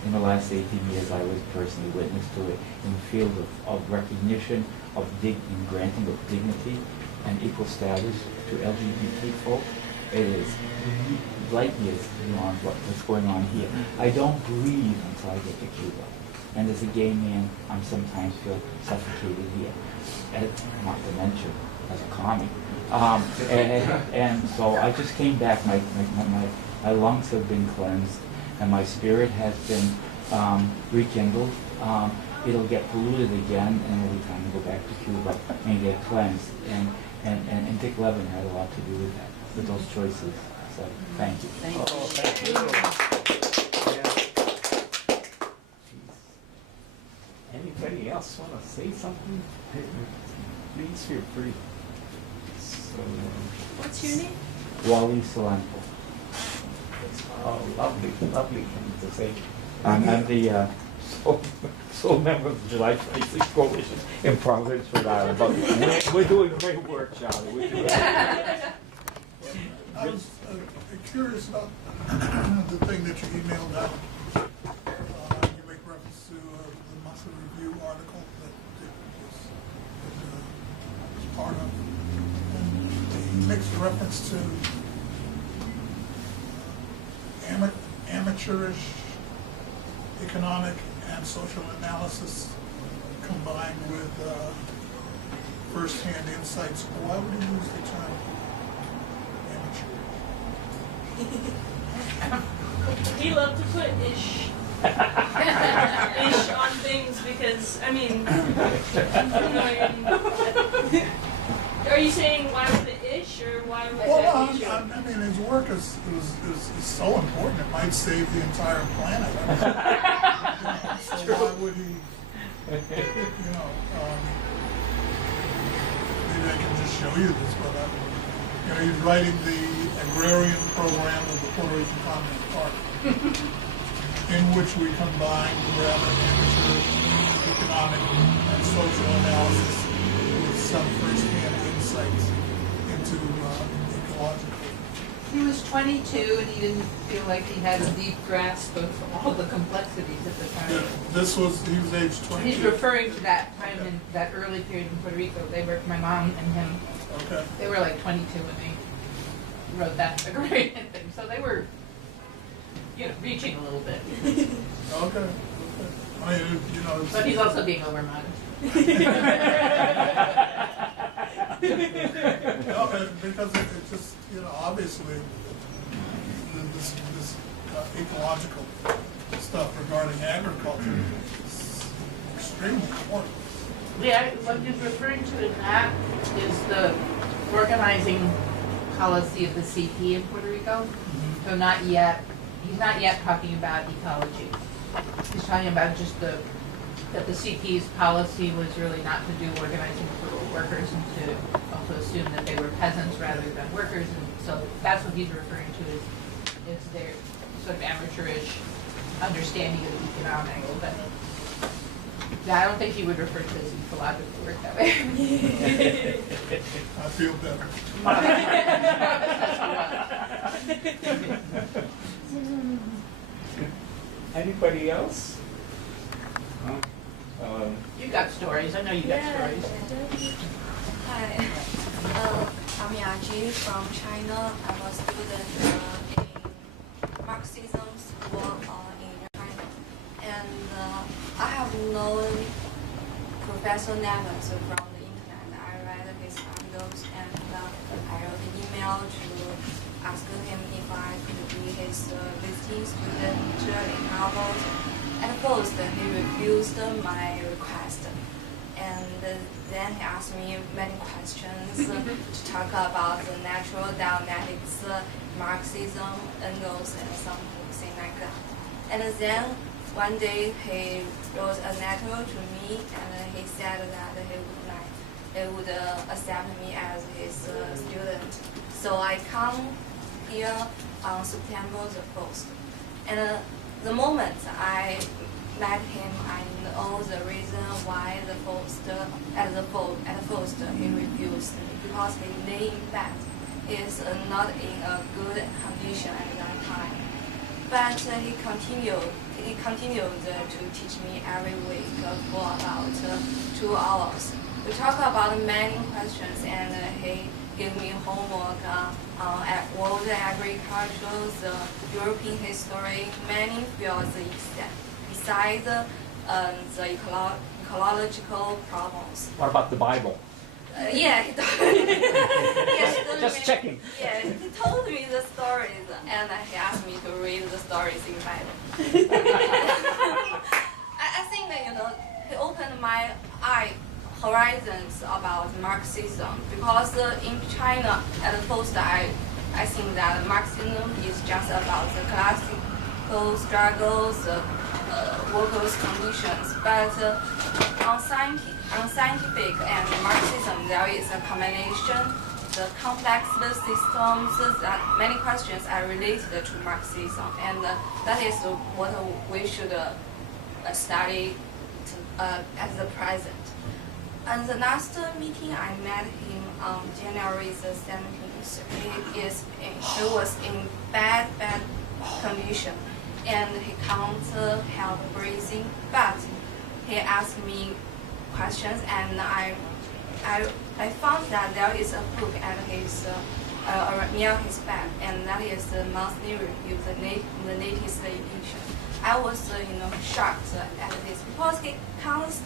in the last 18 years, I was personally witness to it, in the field of recognition, of granting of dignity and equal status to LGBT folk. It is light years beyond what's going on here. I don't breathe until I get to Cuba. And as a gay man, I'm sometimes feel suffocated here. And not to mention, as a commie. And so I just came back, my lungs have been cleansed, and my spirit has been rekindled. It'll get polluted again, and it'll be time to go back to Cuba and get cleansed. And Dick Levin had a lot to do with that, with those choices. So thank you. Thank you. Thank you. Yeah. Anybody else want to say something? Please feel free. So, What's your name? Wally Solanco. oh, lovely thing to say. I'm the sole member of the July 26th Coalition in Providence, Rhode Island. But we're doing great work, Charlie. We're doing I was curious about the thing that you emailed out. You make reference to the Muscle Review article that Dick was part of. And he makes reference to amateurish economic and social analysis combined with first-hand insights. Why would he use the term amateur? He loved to put ish on things because, I mean, are you saying why was it ish or why was it ish? I mean, his work is so important, it might save the entire planet. So why would he, maybe I can just show you this, but he's writing the agrarian program of the Puerto Rican Communist Party, in which we combine rather amateur economic and social analysis with some first-hand insights into ecological. He was 22 and he didn't feel like he had a deep grasp of all the complexities at the time. He was age 22. He's referring to that time in that early period in Puerto Rico. They were, my mom and him, Okay. they were like 22 when they wrote that agrarian thing. So they were, reaching a little bit. Okay. I mean, But he's also being overmodest. No, because it just, obviously, this ecological stuff regarding agriculture is extremely important. Yeah, what he's referring to in that is the organizing policy of the CP in Puerto Rico. So he's not yet talking about ecology. He's talking about just that the CP's policy was really not to do organizing for workers and to also assume that they were peasants rather than workers. And so that's what he's referring to is their sort of amateurish understanding of economics. But yeah, I don't think he would refer to his ecological work that way. I feel better. Anybody else? You got stories. I know you got stories. Hi. I'm Yaji from China. I'm a student in Marxism school in China. And I have known Professor Levins from the internet. I read his articles and I wrote an email to ask him if I could be his visiting student in novels. At first, he refused my request. And then he asked me many questions to talk about the natural dialectics, Marxism, Engels, and something like that. And then one day he wrote a letter to me, and he said that he would accept me as his student. So I come here on September the 1st. And the moment I met him, I know the reason why at first he refused me, because he lay in bed. He is not in a good condition at that time. But he continued to teach me every week for about 2 hours. We talk about many questions, and he gave me homework on world agriculture, European history, many fields besides the ecological problems. What about the Bible? Yeah, he told me. Just checking. Yeah, he told me the stories, and he asked me to read the stories in the Bible. I think that he opened my horizons about Marxism, because in China at first I think that Marxism is just about the classical struggles, workers' conditions, but on scientific and Marxism there is a combination, the complex systems, that many questions are related to Marxism, and that is what we should study at the present. And the last meeting I met him on January the 17th. He was in bad condition, and he can't help breathing. But he asked me questions, and I found that there is a book at his near his bed, and that is the monthly review, the latest edition. I was shocked at this, because he can't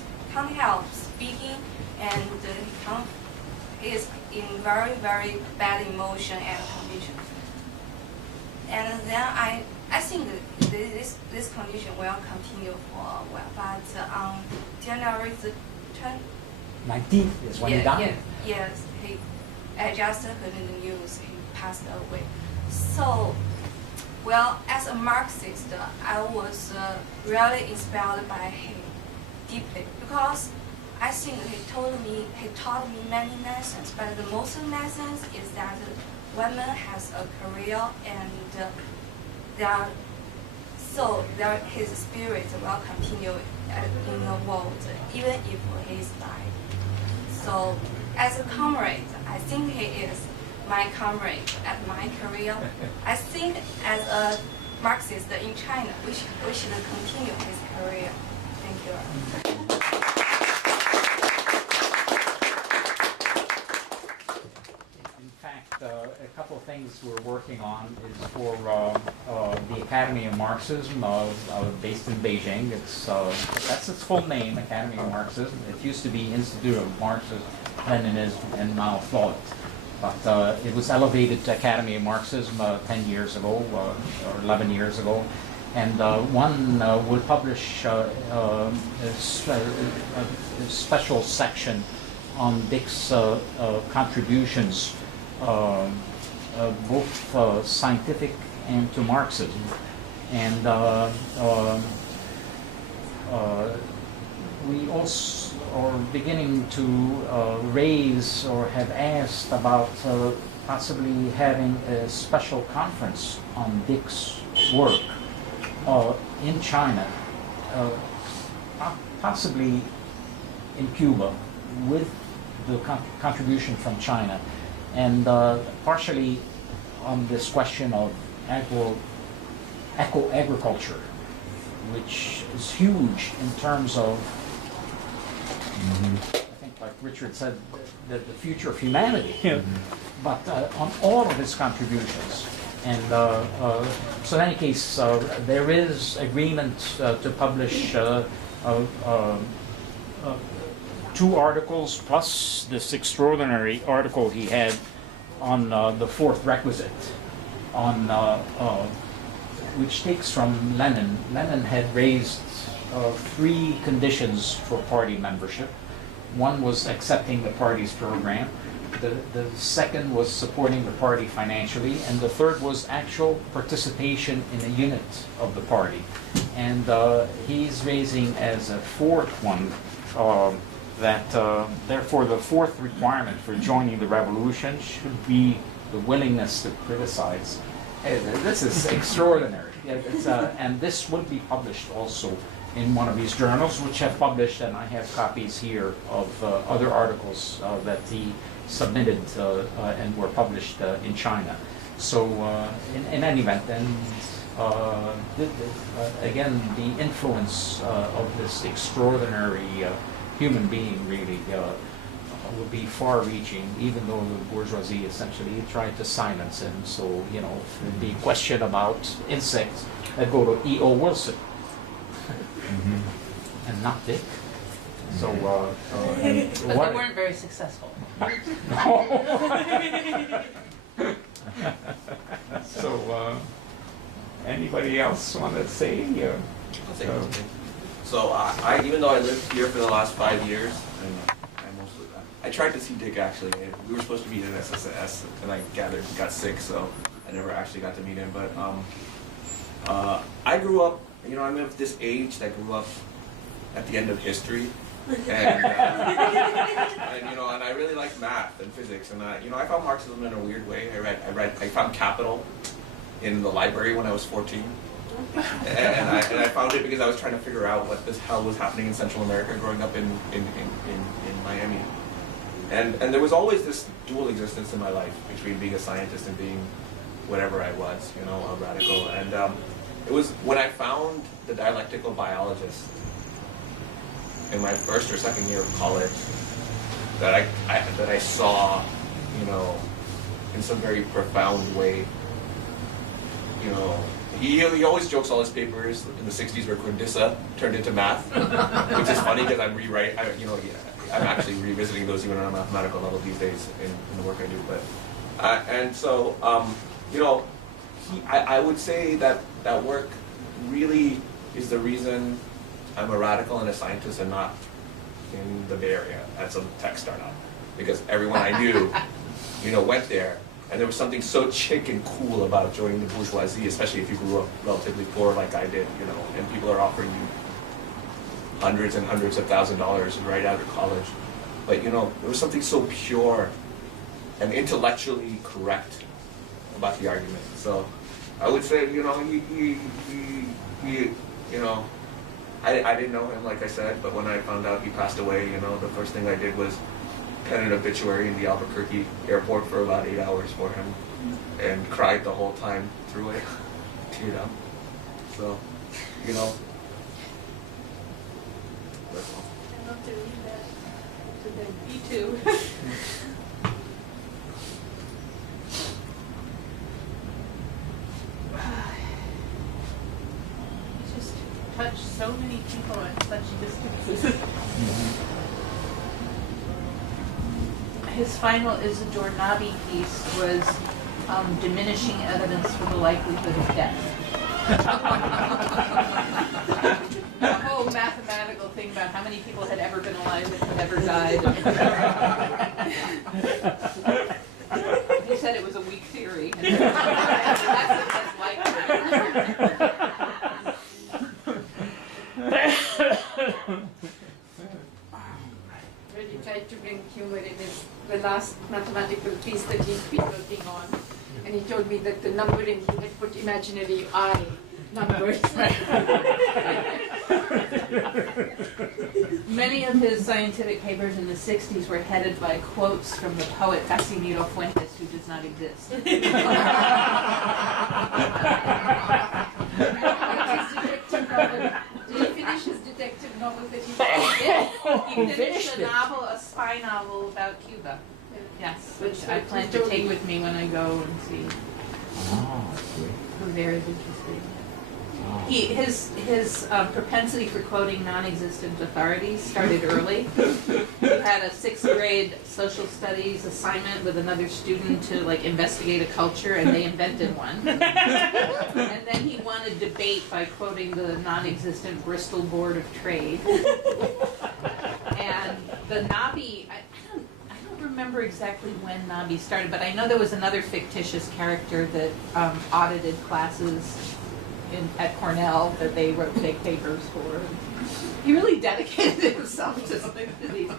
help speaking, and he is in very bad emotion and condition. And then I think this condition will continue for a while. But on January the 19th is when he died. Yes, I just heard in the news he passed away. So, well, as a Marxist, I was really inspired by him deeply, because I think he taught me many lessons, but the most lessons is that women has a career, and his spirit will continue in the world, even if he's died. So, as a comrade, I think he is my comrade at my career. I think as a Marxist in China, we should continue his career. Thank you. In fact, a couple of things we're working on is for the Academy of Marxism, based in Beijing. That's its full name, Academy of Marxism. It used to be Institute of Marxism, Leninism, and Mao Thought. But it was elevated to Academy of Marxism 10 years ago, or 11 years ago. And one will publish a special section on Dick's contributions, both scientific and to Marxism. And we also are beginning to raise or have asked about possibly having a special conference on Dick's work in China, possibly in Cuba, with the contribution from China, and partially on this question of eco-agriculture, which is huge in terms of, I think, like Richard said, the future of humanity, but on all of his contributions. And so in any case, there is agreement to publish 2 articles plus this extraordinary article he had on the 4th requisite, on which takes from Lenin. Lenin had raised 3 conditions for party membership. One was accepting the party's program. The second was supporting the party financially, and the third was actual participation in a unit of the party. And he's raising as a 4th one that therefore the 4th requirement for joining the revolution should be the willingness to criticize. This is extraordinary. And this will be published also in one of these journals, which have published, and I have copies here of other articles that he submitted and were published in China. So in any event, and again, the influence of this extraordinary human being really would be far-reaching, even though the bourgeoisie essentially tried to silence him. So, you know, if there'd be a question about insects, I'd go to E.O. Wilson, and not Dick. So, but they weren't very successful. So, anybody else want to say? I'll say something. So, I even though I lived here for the last 5 years, and I tried to see Dick actually. We were supposed to meet in SSS, and I gathered he got sick, so I never actually got to meet him. But I grew up, you know, I'm of this age that grew up at the end of history. And, you know, and I really like math and physics, and you know, I found Marxism in a weird way. I found Capital in the library when I was 14, and I found it because I was trying to figure out what the hell was happening in Central America growing up in Miami, and there was always this dual existence in my life between being a scientist and being whatever I was, you know, a radical. And it was when I found the dialectical biologist in my 1st or 2nd year of college that I saw, you know, in some very profound way. You know, he always jokes all his papers in the 60s were Quindissa turned into math, which is funny because I'm I'm actually revisiting those even on a mathematical level these days in the work I do. But and so you know, I would say that that work really is the reason I'm a radical and a scientist and not in the Bay Area at some tech startup, because everyone I knew, you know, went there, and there was something so chic and cool about joining the bourgeoisie, especially if you grew up relatively poor like I did, you know, and people are offering you hundreds and hundreds of $1,000s right out of college. But, you know, there was something so pure and intellectually correct about the argument. So I would say, you know, you know, I didn't know him, like I said, but when I found out he passed away, you know, the first thing I did was pen an obituary in the Albuquerque airport for about 8 hours for him, and cried the whole time through it, you know. So, you know. That's all. I'd love to read that. So then, me too. Touch so many people at such distances. His final Isidore Nabi piece was diminishing evidence for the likelihood of death. The whole mathematical thing about how many people had ever been alive and had ever died. He said it was a weak theory. And that's likely. Really tried to bring humor in the last mathematical piece that he's been working on. And he told me that the numbering, he had put imaginary I numbers. Many of his scientific papers in the 60s were headed by quotes from the poet Casimiro Fuentes, who does not exist. Did he finish his detective What was it? He finished a novel, a spy novel about Cuba. Yes, which I plan to take with me when I go and see who there is interested. His propensity for quoting non-existent authorities started early. He had a 6th grade social studies assignment with another student to like investigate a culture, and they invented one. And then he won a debate by quoting the non-existent Bristol Board of Trade. And the Nabi, I don't remember exactly when Nabi started, but I know there was another fictitious character that audited classes at Cornell that they wrote fake papers for. He really dedicated himself to these.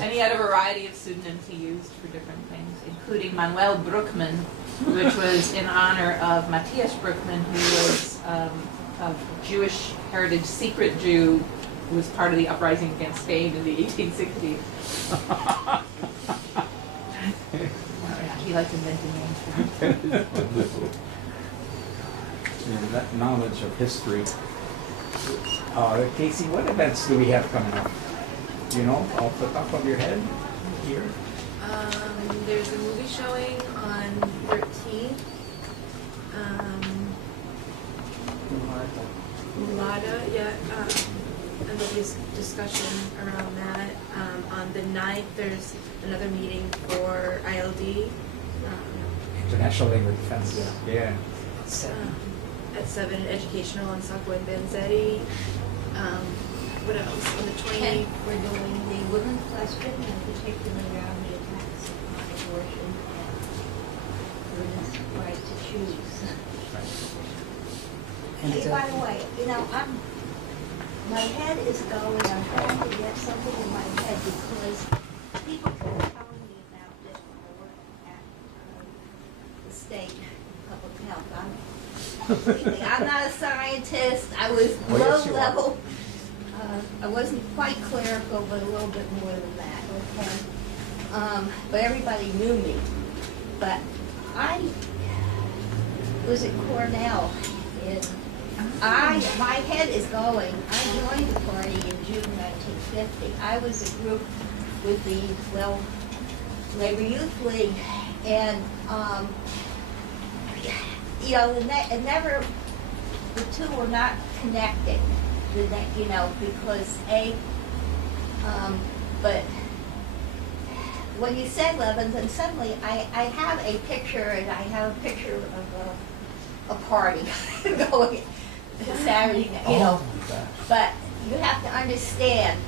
And he had a variety of pseudonyms he used for different things, including Manuel Bruckmann, which was in honor of Matthias Bruckmann, who was a Jewish heritage secret Jew who was part of the uprising against Spain in the 1860s. He likes inventing names for himself. That knowledge of history. Casey, what events do we have coming up? Do you know off the top of your head here? There's a movie showing on 13th. Mulata, yeah. And there's discussion around that. On the 9th, there's another meeting for ILD. International Labor Defense. Yeah. At 7, educational on Sacco and Vanzetti. What else? On the 20th, we're doing the women's question, in particular around the attacks on abortion and women's right to choose. Hey, by the way, my head is going. I'm trying to get something in my head because people keep telling me about this when I work at the state public health. I'm not a scientist. I was low level. I wasn't quite clerical, but a little bit more than that. Okay. But everybody knew me. But I was at Cornell, and my head is going. I joined the party in June 1950. I was a group with the Labor Youth League, and the two were not connected, because but when you said Levins, and suddenly I have a picture, and I have a picture of a party going Saturday night, but you have to understand,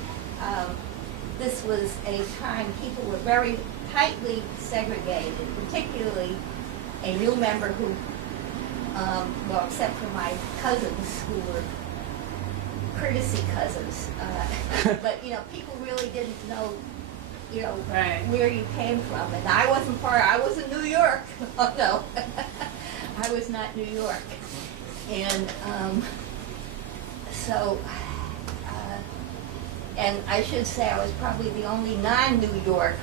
this was a time people were very tightly segregated, particularly a new member who, except for my cousins who were courtesy cousins, but people really didn't know, where you came from, and I wasn't I was in New York. Oh no, I was not New York, and and I should say I was probably the only non-New York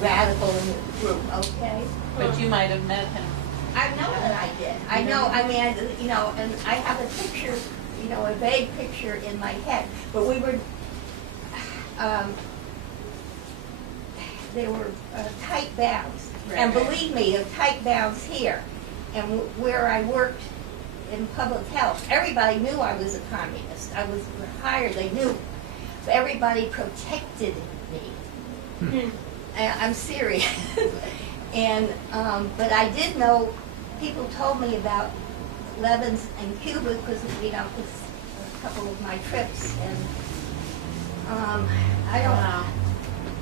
radical in the group, okay? But you might have met him. I know that I did. I know, and I have a picture, a vague picture in my head. But we were, they were tight bounds. Right. And believe me, the tight bounds here. And where I worked in public health, everybody knew I was a communist. I was hired, they knew. But everybody protected me. I'm serious. And, but I did know, people told me about Levins and Cuba because, a couple of my trips. And I don't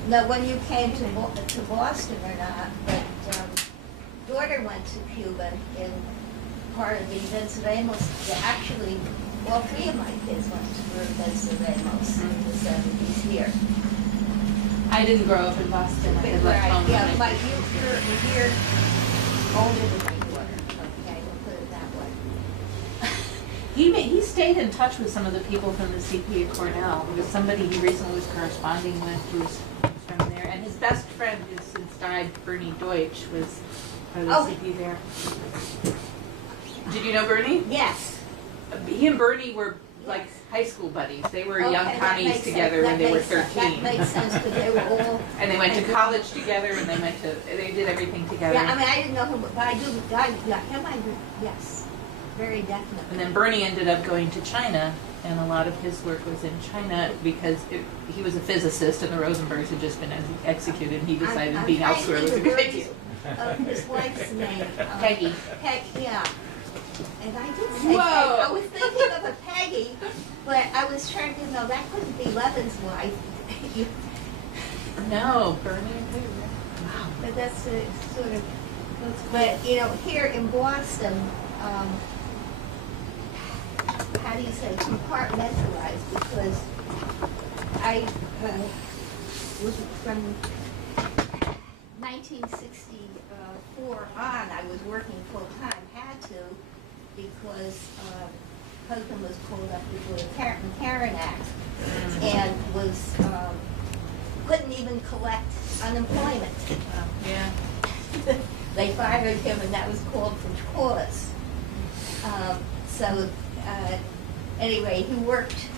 know when you came to Boston or not, but daughter went to Cuba in part of the Vencedemos. Actually, all 3 of my kids went to Vencedemos in the 70s here. I didn't grow up in Boston. I had left home. Yeah, but you're older than my daughter. Okay, we'll put it that way. He stayed in touch with some of the people from the CP at Cornell. There was somebody he recently was corresponding with who was from there. And his best friend, who's since died, Bernie Deutsch, was part of the CP there. Did you know Bernie? Yes. He and Bernie were like high school buddies. They were young Okay, that commies makes together sense. when they were That 13. makes sense, because they were all. And they went to college together, and they did everything together. Yeah, I mean, I didn't know him, but I do, him, yes, very definitely. And then Bernie ended up going to China, and a lot of his work was in China because he was a physicist, and the Rosenbergs had just been executed, and he decided I'm being trying to elsewhere was a think good of idea. His wife's name. Peggy. Yeah. And I did say Peggy. Whoa. I was thinking of a Peggy, but I was trying to know, that couldn't be Levin's wife. No, Bernie and Peggy. Wow. But that's sort of, but you know, here in Boston, how do you say, compartmentalized, because I was from 1964 on, I was working full-time, had to, because husband was pulled up before the Karen Act, and was, couldn't even collect unemployment. Yeah. They fired him, and that was called for cause. Anyway, he worked,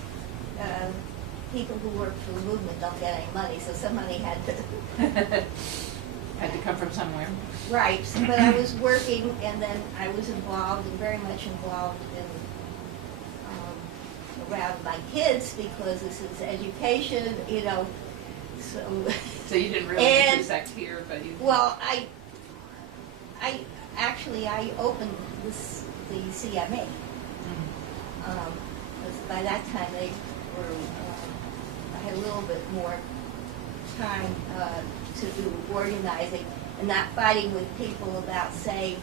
people who work for the movement don't get any money, so somebody had to. Had to come from somewhere. Right, but I was working, and then I was involved, and very much involved in, around my kids, because this is education, you know, so. So you didn't really intersect here, but you. Well, I actually opened the CMA. Because by that time they were, I had a little bit more time to do organizing and not fighting with people about saying,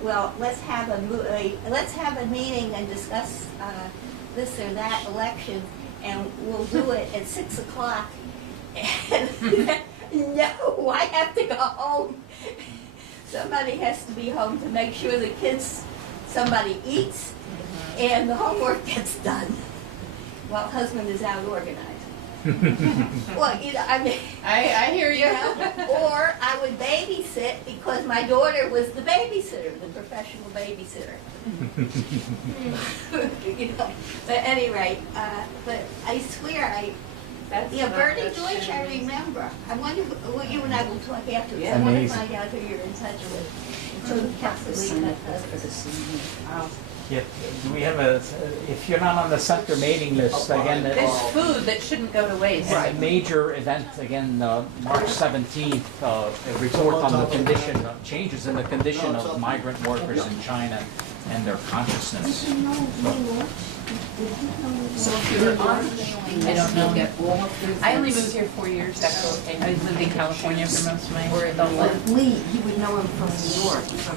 well, let's have a meeting and discuss this or that election, and we'll do it at 6 o'clock. And no, I have to go home. Somebody has to be home to make sure the kids, somebody eats, and the homework gets done while husband is out organizing. Well, you know, I mean, I hear you. Or I would babysit because my daughter was the babysitter, the professional babysitter. You know, but at any rate, but I swear Bernie Deutsch, I remember. I wonder, you and I will talk afterwards. Yeah, I want to amazing. find out who you're in touch with. Yeah, do we have if you're not on the center mailing list, again, There's food that shouldn't go to waste. it's a major event, again, March 17th, a report on the condition, changes in the condition of migrant workers in China and their consciousness. So if you're on mailing, I don't know. get all of the. I only moved here 4 years ago. I lived in California for most of my adult life. Lee, you would know him from New York, from